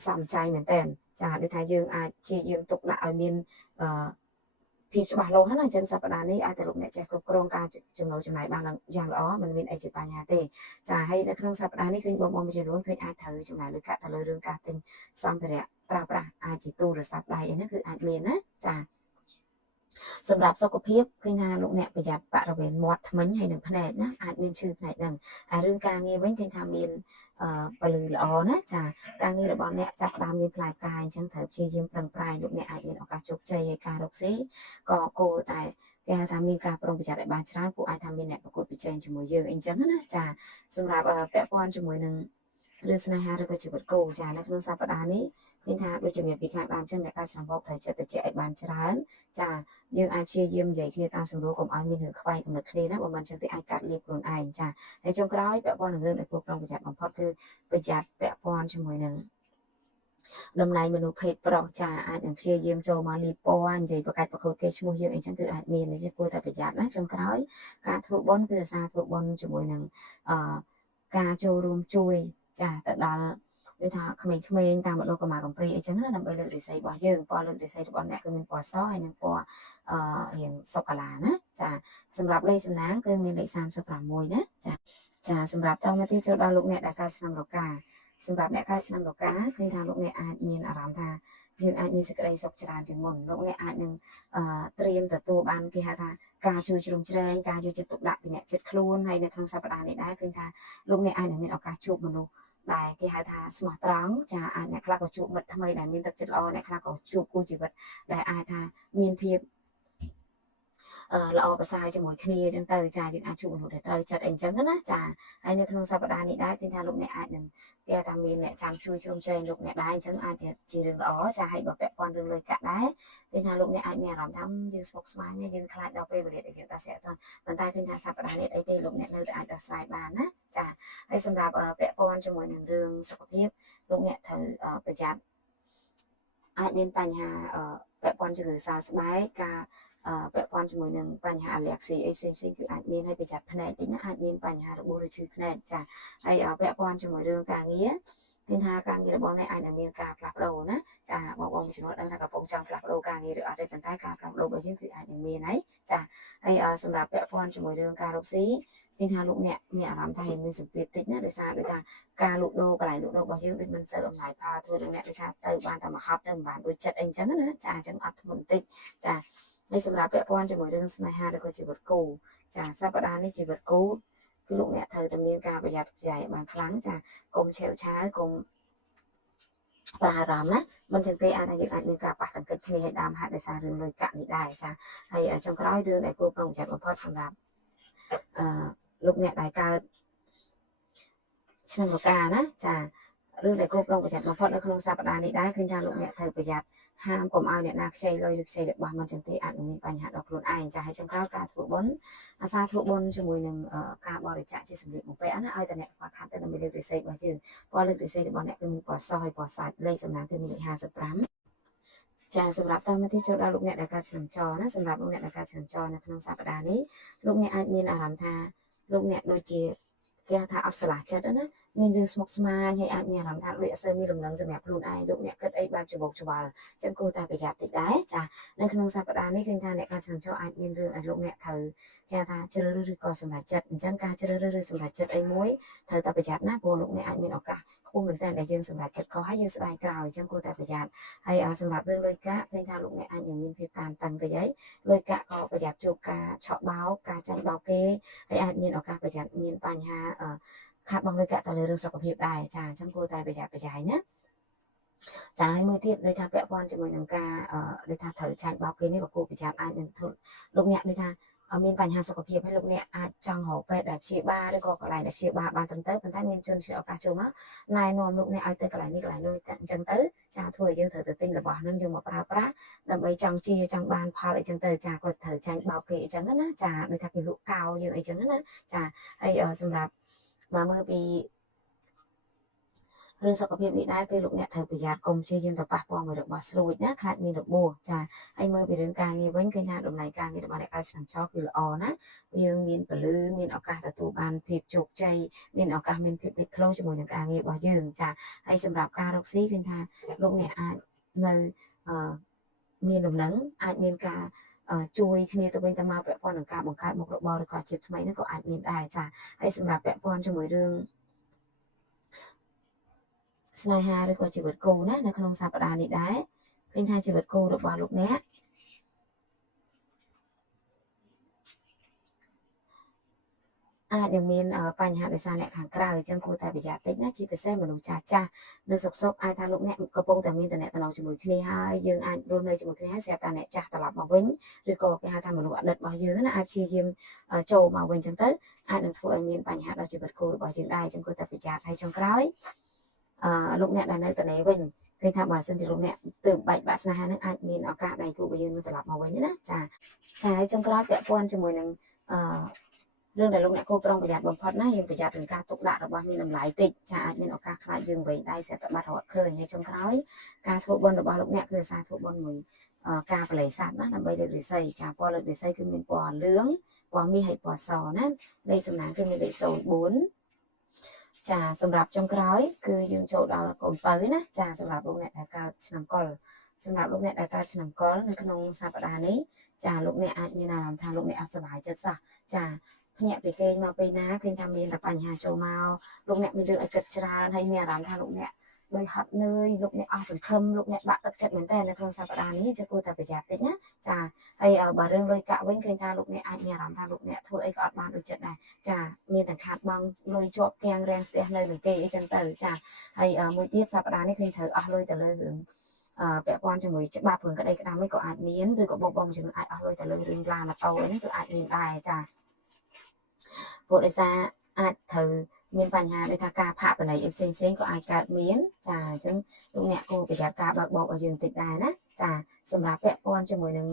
សំចៃមែនតើចាដូចថាយើងអាចព្យាយាមទុកដាក់ឲ្យមាន ភាពច្បាស់លាស់ណាអញ្ចឹងសប្តាហ៍នេះអាចតែលោកអ្នកចេះគ្រប់គ្រងការចំណូលចំណាយបានយ៉ាងល្អមិនមានអីជាបញ្ហាទេចាហើយនៅក្នុងសប្តាហ៍នេះឃើញបងមួយចំនួនឃើញអាចត្រូវចំណាយលុយកាក់ទៅលើរឿងការទិញសម្ភារៈប្រើប្រាស់អាចជាទូរស័ព្ទដៃអីហ្នឹងគឺអាចមានណាចាសម្រាប់សុខភាពឃើញថាលោកអ្នកប្រយ័ត្នបរិវេណមាត់ធ្មេញហើយនឹងភ្នែកណាអាចមានឈឺភ្នែកហ្នឹងហើយរឿងការងារវិញឃើញថាមានពលឺល្អណាចាការងាររបស់អ្នកចាប់ផ្ដើមមានផ្លែផ្កាយអញ្ចឹងត្រូវព្យាយាមប្រឹងប្រែងលោកអ្នកអាចមានឱកាសជោគជ័យហើយការរកស៊ីក៏គួរតែគេហៅថាមានការប្រុងប្រយ័ត្នឲ្យបានច្រើនពួកអាចថាមានអ្នកប្រកួតប្រជែងជាមួយយើងអីចឹងណាចាសម្រាប់ពាក់ព័ន្ធជាមួយនឹងរឿងស្នេហាឬក៏ជីវិតគូចានៅក្នុងសប្តាហ៍នេះឃើញថាដូចជំរាបពីខាងដើមចឹងអ្នកការឆ្លងបោកត្រូវចិត្តតិចឲ្យបានច្រើនចាយើងអាចព្យាយាមនិយាយគ្នាតាមសម្រួលកុំឲ្យមានរឿងខ្វាយកំណត់គ្នាណាបើមិនចឹងទេអាចកាត់លៀបខ្លួនឯងចាហើយចុងក្រោយពាក់ព័ន្ធនឹងរឿងដែលគួរប្រុងប្រយ័ត្នបំផុតគឺប្រយ័ត្នពាក់ព័ន្ធជាមួយនឹងតំណែងមនុស្សភេទប្រុសចាអាចនឹងព្យាយាមចូលមកលីពណ៌និយាយប្រកាច់ប្រកួតគេឈ្មោះយើងអីចឹងគឺអាចមាននេះគួរតែប្រយ័ត្នណាចុងក្រោយការធ្វើបុណ្យគឺអាសាធ្វើបុណ្យជាមួយនឹងការចូលរួមជួយចាទៅដល់ដូចថាក្មេងៗតាមម្ដងកម្មាកំព្រីអីចឹងណាដើម្បីលើករាសីរបស់យើងពណ៌លើករាសីរបស់អ្នកគឺមានពណ៌សហើយនិងពណ៌រៀងសុកាឡាណាចាសម្រាប់លេខសំណាងគឺមានលេខ36ណាចាសម្រាប់តមកទៀតចូលដល់លោកអ្នកដែលកើតឆ្នាំរកាសម្រាប់អ្នកកើតឆ្នាំរកាឃើញថាលោកអ្នកអាចមានអារម្មណ៍ថាយើងអាចមានសេចក្តីសុខច្រើនជាងមុនលោកអ្នកអាចនឹងត្រៀមទទួលបានគេហៅថាការជួយជ្រោមជ្រែងការយកចិត្តទុកដាក់ពីអ្នកជិតខ្លួនហើយនៅក្នុងសប្តាហ៍នេះដែរឃើញថាលោកអ្នកអាចនឹងមានឱកាសជួបមនុស្សដែលគេហៅថាស្មោះត្រង់ចាអាចអ្នកខ្លះក៏ជួបមិត្តថ្មីដែលមានទឹកចិត្តល្អអ្នកខ្លះក៏ជួបគូជីវិតដែលអាចថាមានភាពល្អប្រសើរជាមួយគ្នាអញ្ចឹងទៅចាយើងអាចជួបមនុស្សដែលត្រូវចិត្តអីអញ្ចឹងណាចាហើយនៅក្នុងសប្តាហ៍នេះដែរគឺថាលោកអ្នកអាចនឹងគេថាមានអ្នកចាំជួយជ្រោមជ្រែងលោកអ្នកដែរអញ្ចឹងអាចជារឿងល្អចាហើយបើពាក់ព័ន្ធរឿងលុយកាក់ដែរគឺថាលោកអ្នកអាចមានអារម្មណ៍ថាយើងស្មុគស្មាញយើងខ្លាចដល់ពេលវេលាដែលយើងដោះស្រាយអត់ទាន់ប៉ុន្តែគឺថាសប្តាហ៍នេះអីទេលោកអ្នកនៅតែអាចដោះស្រាយបានណាចាហើយសម្រាប់ពាក់ព័ន្ធជាមួយនឹងរឿងសុខភាពលោកអ្នកត្រូវប្រយ័ត្នអាចមានបញ្ហាពាក់ព័ន្ធជំងឺសើស្បែកការពាក់ព័ន្ធជាមួយនឹងបញ្ហាអាឡែហ្ស៊ីអីផ្សេងៗគឺអាចមានហើយប្រយ័ត្នភ្នែកតិចណាអាចមានបញ្ហារបួសឬឈឺភ្នែកចាហើយពាក់ព័ន្ធជាមួយរឿងការងារគឺថាការងាររបស់អ្នកអាចនឹងមានការផ្លាស់ប្ដូរណាចាបងជំនួសដឹងថាកំពុងចង់ផ្លាស់ប្ដូរការងារឬអត់ទេប៉ុន្តែការផ្លាស់ប្ដូររបស់យើងគឺអាចនឹងមានហើយចាហើយសម្រាប់ពាក់ព័ន្ធជាមួយរឿងការរកស៊ីគឺថាលោកអ្នកមានអារម្មណ៍ថាមានសម្ពាធតិចណាដោយសារដូចថាការលក់ដូរកន្លែងលក់ដូររបស់យើងដូចមិនសូវអំណាចផលធ្វើលោកអ្នកដូចថាទៅបានតែមួយហប់ទៅមិនបានដូចចិត្តអីចឹងណាចាអញ្ចឹងអត់ធ្ងន់តិចចាហើយសម្រាប់ពាក់ព័ន្ធជាមួយរឿងស្នេហាឬក៏ជីវិតគូចាសប្តាហ៍នេះជីវិតគូគឺលោកអ្នកត្រូវតែមានការប្រយ័ត្នប្រយែងបានខ្លាំងចាកុំឆេវឆាវកុំប្រើអារម្មណ៍ណាមិនចឹងទេអាចថាយើងអាចមានការប៉ះទង្គិចគ្នាឲ្យដើមហេតុដោយសាររឿងលុយកាក់នេះដែរចាហើយចុងក្រោយរឿងដែលគួរប្រុងប្រយ័ត្នបំផុតសម្រាប់លោកអ្នកដែលកើតឆ្នាំរកាណាចារឿងដែលគួរប្រុងប្រយ័ត្នបំផុតនៅក្នុងសប្តាហ៍នេះដែរឃើញថាលោកអ្នកត្រូវប្រយ័ត្នហាមកុំឲ្យអ្នកណាខ្ចីលុយឬខ្ចីរបស់មិនចឹងទេអាចនឹងមានបញ្ហាដល់ខ្លួនឯងចាហើយចុងក្រោយការធ្វើបុណ្យអាសាធ្វើបុណ្យជាមួយនឹងការបរិច្ចាគជាសម្លៀកបំពាក់ណាឲ្យតែអ្នកខ្វះខាតទៅដើម្បីលើករាសីរបស់យើងពណ៌លើករាសីរបស់អ្នកគឺមានពណ៌សហើយពណ៌សាច់លេខសំណាងគឺមានលេខ55ចាសម្រាប់តមកទៀតចូលដល់លោកអ្នកដែលកើតឆ្នាំចណាសម្រាប់លោកអ្នកដែលកើតឆ្នាំចនៅក្នុងសប្តាហ៍នេះលោកអ្នកអាចមានអារម្មណ៍ថាលោកអ្នកដូចជាគេថាអត់ស្រឡះចិត្តណាមានរឿងស្មុគស្មាញហើយអាចមានអារម្មណ៍ថាដូចអត់សូវមានលំនឹងសម្រាប់ខ្លួនឯងលោកអ្នកគិតអីបែបច្បោកច្បល់ចឹងគួរតែប្រយ័ត្នតិចដែរចានៅក្នុងសប្តាហ៍នេះឃើញថាអ្នកការឆ្នាំចអាចមានរឿងឲ្យលោកអ្នកត្រូវគេថាជ្រើសរើសឬក៏សម្រេចចិត្តអញ្ចឹងការជ្រើសរើសឬសម្រេចចិត្តអីមួយត្រូវតែប្រយ័ត្នណាព្រោះលោកអ្នកអាចមានឱកាសខ្ពស់មែនតើដែលយើងសម្រេចចិត្តខុសហើយយើងស្ដាយក្រោយអញ្ចឹងគួរតែប្រយ័ត្នហើយសម្រាប់រឿងលុយកាក់ឃើញថាលោកអ្នកអាចនឹងមានភាពតានតឹងតិចហើយលុយកាក់ក៏ប្រយ័ត្នជួបការឆក់បោកការចាញ់បោកគេហើយអាចមានឱកាសប្រយ័ត្នមានបញ្ហាខាត់បងលុយកាក់ទៅលើរឿងសុខភាពដែរចាអញ្ចឹងគួរតែប្រយ័ត្នប្រយែងណាចាហើយមួយទៀតដូចថាពាក់ព័ន្ធជាមួយនឹងការដូចថាត្រូវចាញ់បោកគេនេះក៏គួរប្រយ័ត្នអាចនឹងលោកអ្នកដូចថាមានបញ្ហាសុខភាពហើយលោកអ្នកអាចចង់រកពេទ្យដែលព្យាបាលឬក៏កន្លែងដែលព្យាបាលបានត្រឹមត្រូវប៉ុន្តែមានជនជាឱកាសចូលមកណែនាំលោកអ្នកឲ្យទៅកន្លែងនេះកន្លែងនោះអញ្ចឹងទៅចាធ្វើឲ្យយើងត្រូវទៅទិញរបស់នឹងយកមកប្រើប្រាស់ដើម្បីចង់ជាចង់បានផលអីចឹងទៅចាគាត់ត្រូវចាញ់បោកគេអីចឹងណាចាដូចថាគេលក់កោយើងអីចឹងណាចាហើយសម្រាប់មកមើលពីរឿងសុខភាពនេះដែរគឺលោកអ្នកត្រូវប្រយ័ត្នកុំព្យាយាមទៅប៉ះពាល់មួយរបស់ស្រួចណាខ្លាចមានរបួសចាហើយមើលពីរឿងការងារវិញឃើញថាតម្លៃការងាររបស់អ្នកកើតឆ្នាំចគឺល្អណាយើងមានពលឺមានឱកាសទទួលបានភាពជោគជ័យមានឱកាសមានភាពលេចធ្លោជាមួយនឹងការងាររបស់យើងចាហើយសម្រាប់ការរកស៊ីឃើញថាលោកអ្នកអាចនៅមានដំណឹងអាចមានការ ជួយគ្នាទៅវិញទៅមកពាក់ព័ន្ធនឹងការបង្កើតមុខរបរឬក៏អាជីពថ្មីនេះក៏អាចមានដែរចាហើយសម្រាប់ពាក់ព័ន្ធជាមួយរឿងស្នេហាឬក៏ជីវិតគូណានៅក្នុងសប្តាហ៍នេះដែរឃើញថាជីវិតគូរបស់លោកអ្នកអាចនឹងមានបញ្ហាដោយសារអ្នកខាងក្រៅអញ្ចឹងគួរតែប្រយ័ត្នតិចណាជាពិសេសមនុស្សចាស់នៅសុកអាចថាលោកអ្នកកំពុងតែមានតំណែងជាមួយគ្នាហើយយើងអាចរស់នៅជាមួយគ្នាហើយស្រាប់តែអ្នកចាស់ត្រឡប់មកវិញឬក៏គេហៅថាមនុស្សអតីតរបស់យើងណាអាចព្យាយាមចូលមកវិញអញ្ចឹងទៅអាចនឹងធ្វើឲ្យមានបញ្ហាដល់ជីវិតគូរបស់យើងដែរអញ្ចឹងគួរតែប្រយ័ត្នហើយចុងក្រោយលោកអ្នកដែលនៅតំណែងវិញឃើញថាបើសិនជាលោកអ្នកទើបបែកបាក់ស្នេហានឹងអាចមានឱកាសដៃគូរបស់យើងនឹងត្រឡប់មកវិញណាចាហើយចុងក្រោយពាក់ព័ន្ធជាមួយនឹងរឿងដែលលោកអ្នកគួរប្រុងប្រយ័ត្នបំផុតណាយើងប្រយ័ត្ននឹងការទុកដាក់របស់មានតម្លៃតិចចាអាចមានឱកាសខ្លាចយើងវិញដៃសេះតែបាត់រត់ឃើញហើយចុងក្រោយការធ្វើបុណ្យរបស់លោកអ្នកគឺអាសាធ្វើបុណ្យមួយការបល័យស័ព្ទណាដើម្បីលើករាសីចាពណ៌លើករាសីគឺមានពណ៌លឿងពណ៌មាសហើយពណ៌សណាលេខសំណាងគឺមានលេខ04ចាសម្រាប់ចុងក្រោយគឺយើងចូលដល់កូនបើណាចាសម្រាប់លោកអ្នកដែលកើតឆ្នាំកុរសម្រាប់លោកអ្នកដែលកើតឆ្នាំកុរនៅក្នុងសប្តាហ៍នេះចាលោកអ្នកអាចមានអារម្មណ៍ថាលោកអ្នកអត់សុខចិត្តសោះចាភ្ញាក់ពីគេងមកពេលណាឃើញថាមានតែបញ្ហាចូលមកលោកអ្នកមានរឿងឲ្យគិតច្រើនហើយមានអារម្មណ៍ថាលោកអ្នកដោយហត់នឿយលោកអ្នកអស់សង្ឃឹមលោកអ្នកបាក់ទឹកចិត្តមែនតើនៅក្នុងសប្តាហ៍នេះជាគួរតែប្រយ័ត្នតិចណាចាហើយបើរឿងលុយកាក់វិញឃើញថាលោកអ្នកអាចមានអារម្មណ៍ថាលោកអ្នកធ្វើអីក៏អត់បានដូចចិត្តដែរចាមានតែខាតបង់លុយជាប់គាំងរាំងស្ទះនៅនឹងគេអីចឹងទៅចាហើយមួយទៀតសប្តាហ៍នេះឃើញត្រូវអស់លុយទៅលើរឿងពាក់ព័ន្ធជាមួយច្បាប់រឿងក្តីក្តាមអីក៏អាចមានឬក៏បងជំនួសអាចអស់លុយទៅលើរឿងឡានម៉ូតូអីហ្នឹងគឺអាចមានដែរចាព្រោះដោយសារអាចត្រូវមានបញ្ហាដោយថាការផាកបណ្ដៃផ្សេងក៏អាចកើតមានចាអញ្ចឹងលោកអ្នកគួរប្រយ័ត្នការបើកបោកឲ្យយើងតិចដែរណាចាសម្រាប់ពាក់ព័ន្ធជាមួយនឹង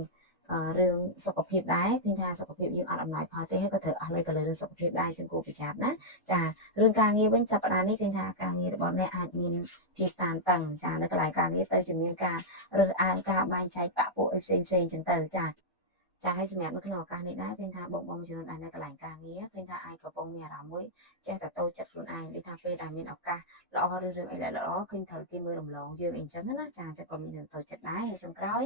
រឿងសុខភាពដែរឃើញថាសុខភាពយើងអត់អំណោយផលទេហើយក៏ត្រូវអស់លុយទៅលើរឿងសុខភាពដែរអញ្ចឹងគួរប្រយ័ត្នណាចារឿងការងារវិញសប្តាហ៍នេះឃើញថាការងាររបស់អ្នកអាចមានភាពតានតឹងចានៅកន្លែងការងារទៅជាមានការរើសអើងការបែងចែកបាក់ពួកអីផ្សេងអញ្ចឹងទៅចាហើយសម្រាប់នៅក្នុងឱកាសនេះដែរឃើញថាបងជំនុនដែរនៅកន្លែងការងារឃើញថាអាចកំពុងមានអារម្មណ៍មួយចេះតែតូចចិត្តខ្លួនឯងដូចថាពេលដែលមានឱកាសល្អឬរឿងអីល្អឃើញត្រូវគេមើលរំលងយើងអីចឹងណាចាក៏មានរឿងតូចចិត្តដែរហើយចុងក្រោយ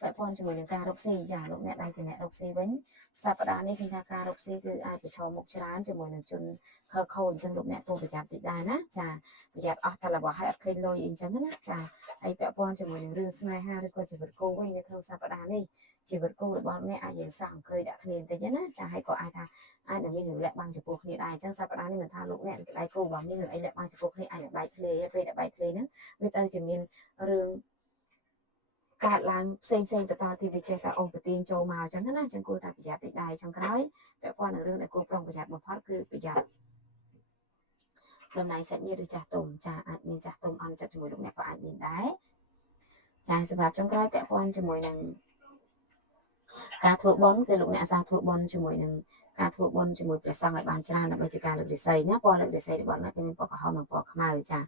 ពាក់ព័ន្ធជាមួយនឹងការរកស៊ីចាលោកអ្នកដែលជាអ្នករកស៊ីវិញសប្តាហ៍នេះឃើញថាការរកស៊ីគឺអាចប្រឈមមុខច្រើនជាមួយនឹងជនខិលខូចអញ្ចឹងលោកអ្នកគួរប្រយ័ត្នតិចដែរណាចាប្រយ័ត្នអស់តែរបស់ឲ្យអត់ឃើញលុយអីចឹងណាចាហើយពាក់ព័ន្ធជាមួយនឹងរឿងស្នេហាឬក៏ជីវិតគូវិញនៅក្នុងសប្តាហ៍នេះជីវិតគូរបស់អ្នកអាចយើងសោះអង្គុយដាក់គ្នាបន្តិចណាចាហើយក៏អាចថាអាចនឹងមានរឿងលាក់បាំងចំពោះគ្នាដែរអញ្ចឹងសប្តាហ៍នេះមិនថាលោកអ្នកដៃគូរបស់មានរឿងអីលាក់បាំងចំពោះគ្នាអាចនឹងបែកធ្លាយពេលដែលបែកធ្លាយហ្នឹងវាទៅជាមានរឿងកើតឡើងផ្សេងទៅតទីវាចេះតែអូនប្រទៀងចូលមកអញ្ចឹងណាអញ្ចឹងគួរតែប្រយ័ត្នតិចដែរចុងក្រោយពាក់ព័ន្ធនឹងរឿងដែលគួរប្រុងប្រយ័ត្នបំផុតគឺប្រយ័ត្នដំណៃសាច់ញាតិឬចាស់ទុំចាអាចមានចាស់ទុំអន់ចិត្តជាមួយលោកអ្នកក៏អាចមានដែរចាសម្រាប់ចុងក្រោយពាក់ព័ន្ធជាមួយនឹងការធ្វើបុណ្យគឺលោកអ្នកអាសាធ្វើបុណ្យជាមួយនឹងការធ្វើបុណ្យជាមួយព្រះសង្ឃឲ្យបានច្រើនដើម្បីជាការលើករាសីណាពណ៌លើករាសីរបស់អ្នកគឺមានពណ៌ក្រហមនិងពណ៌ខ្មៅចា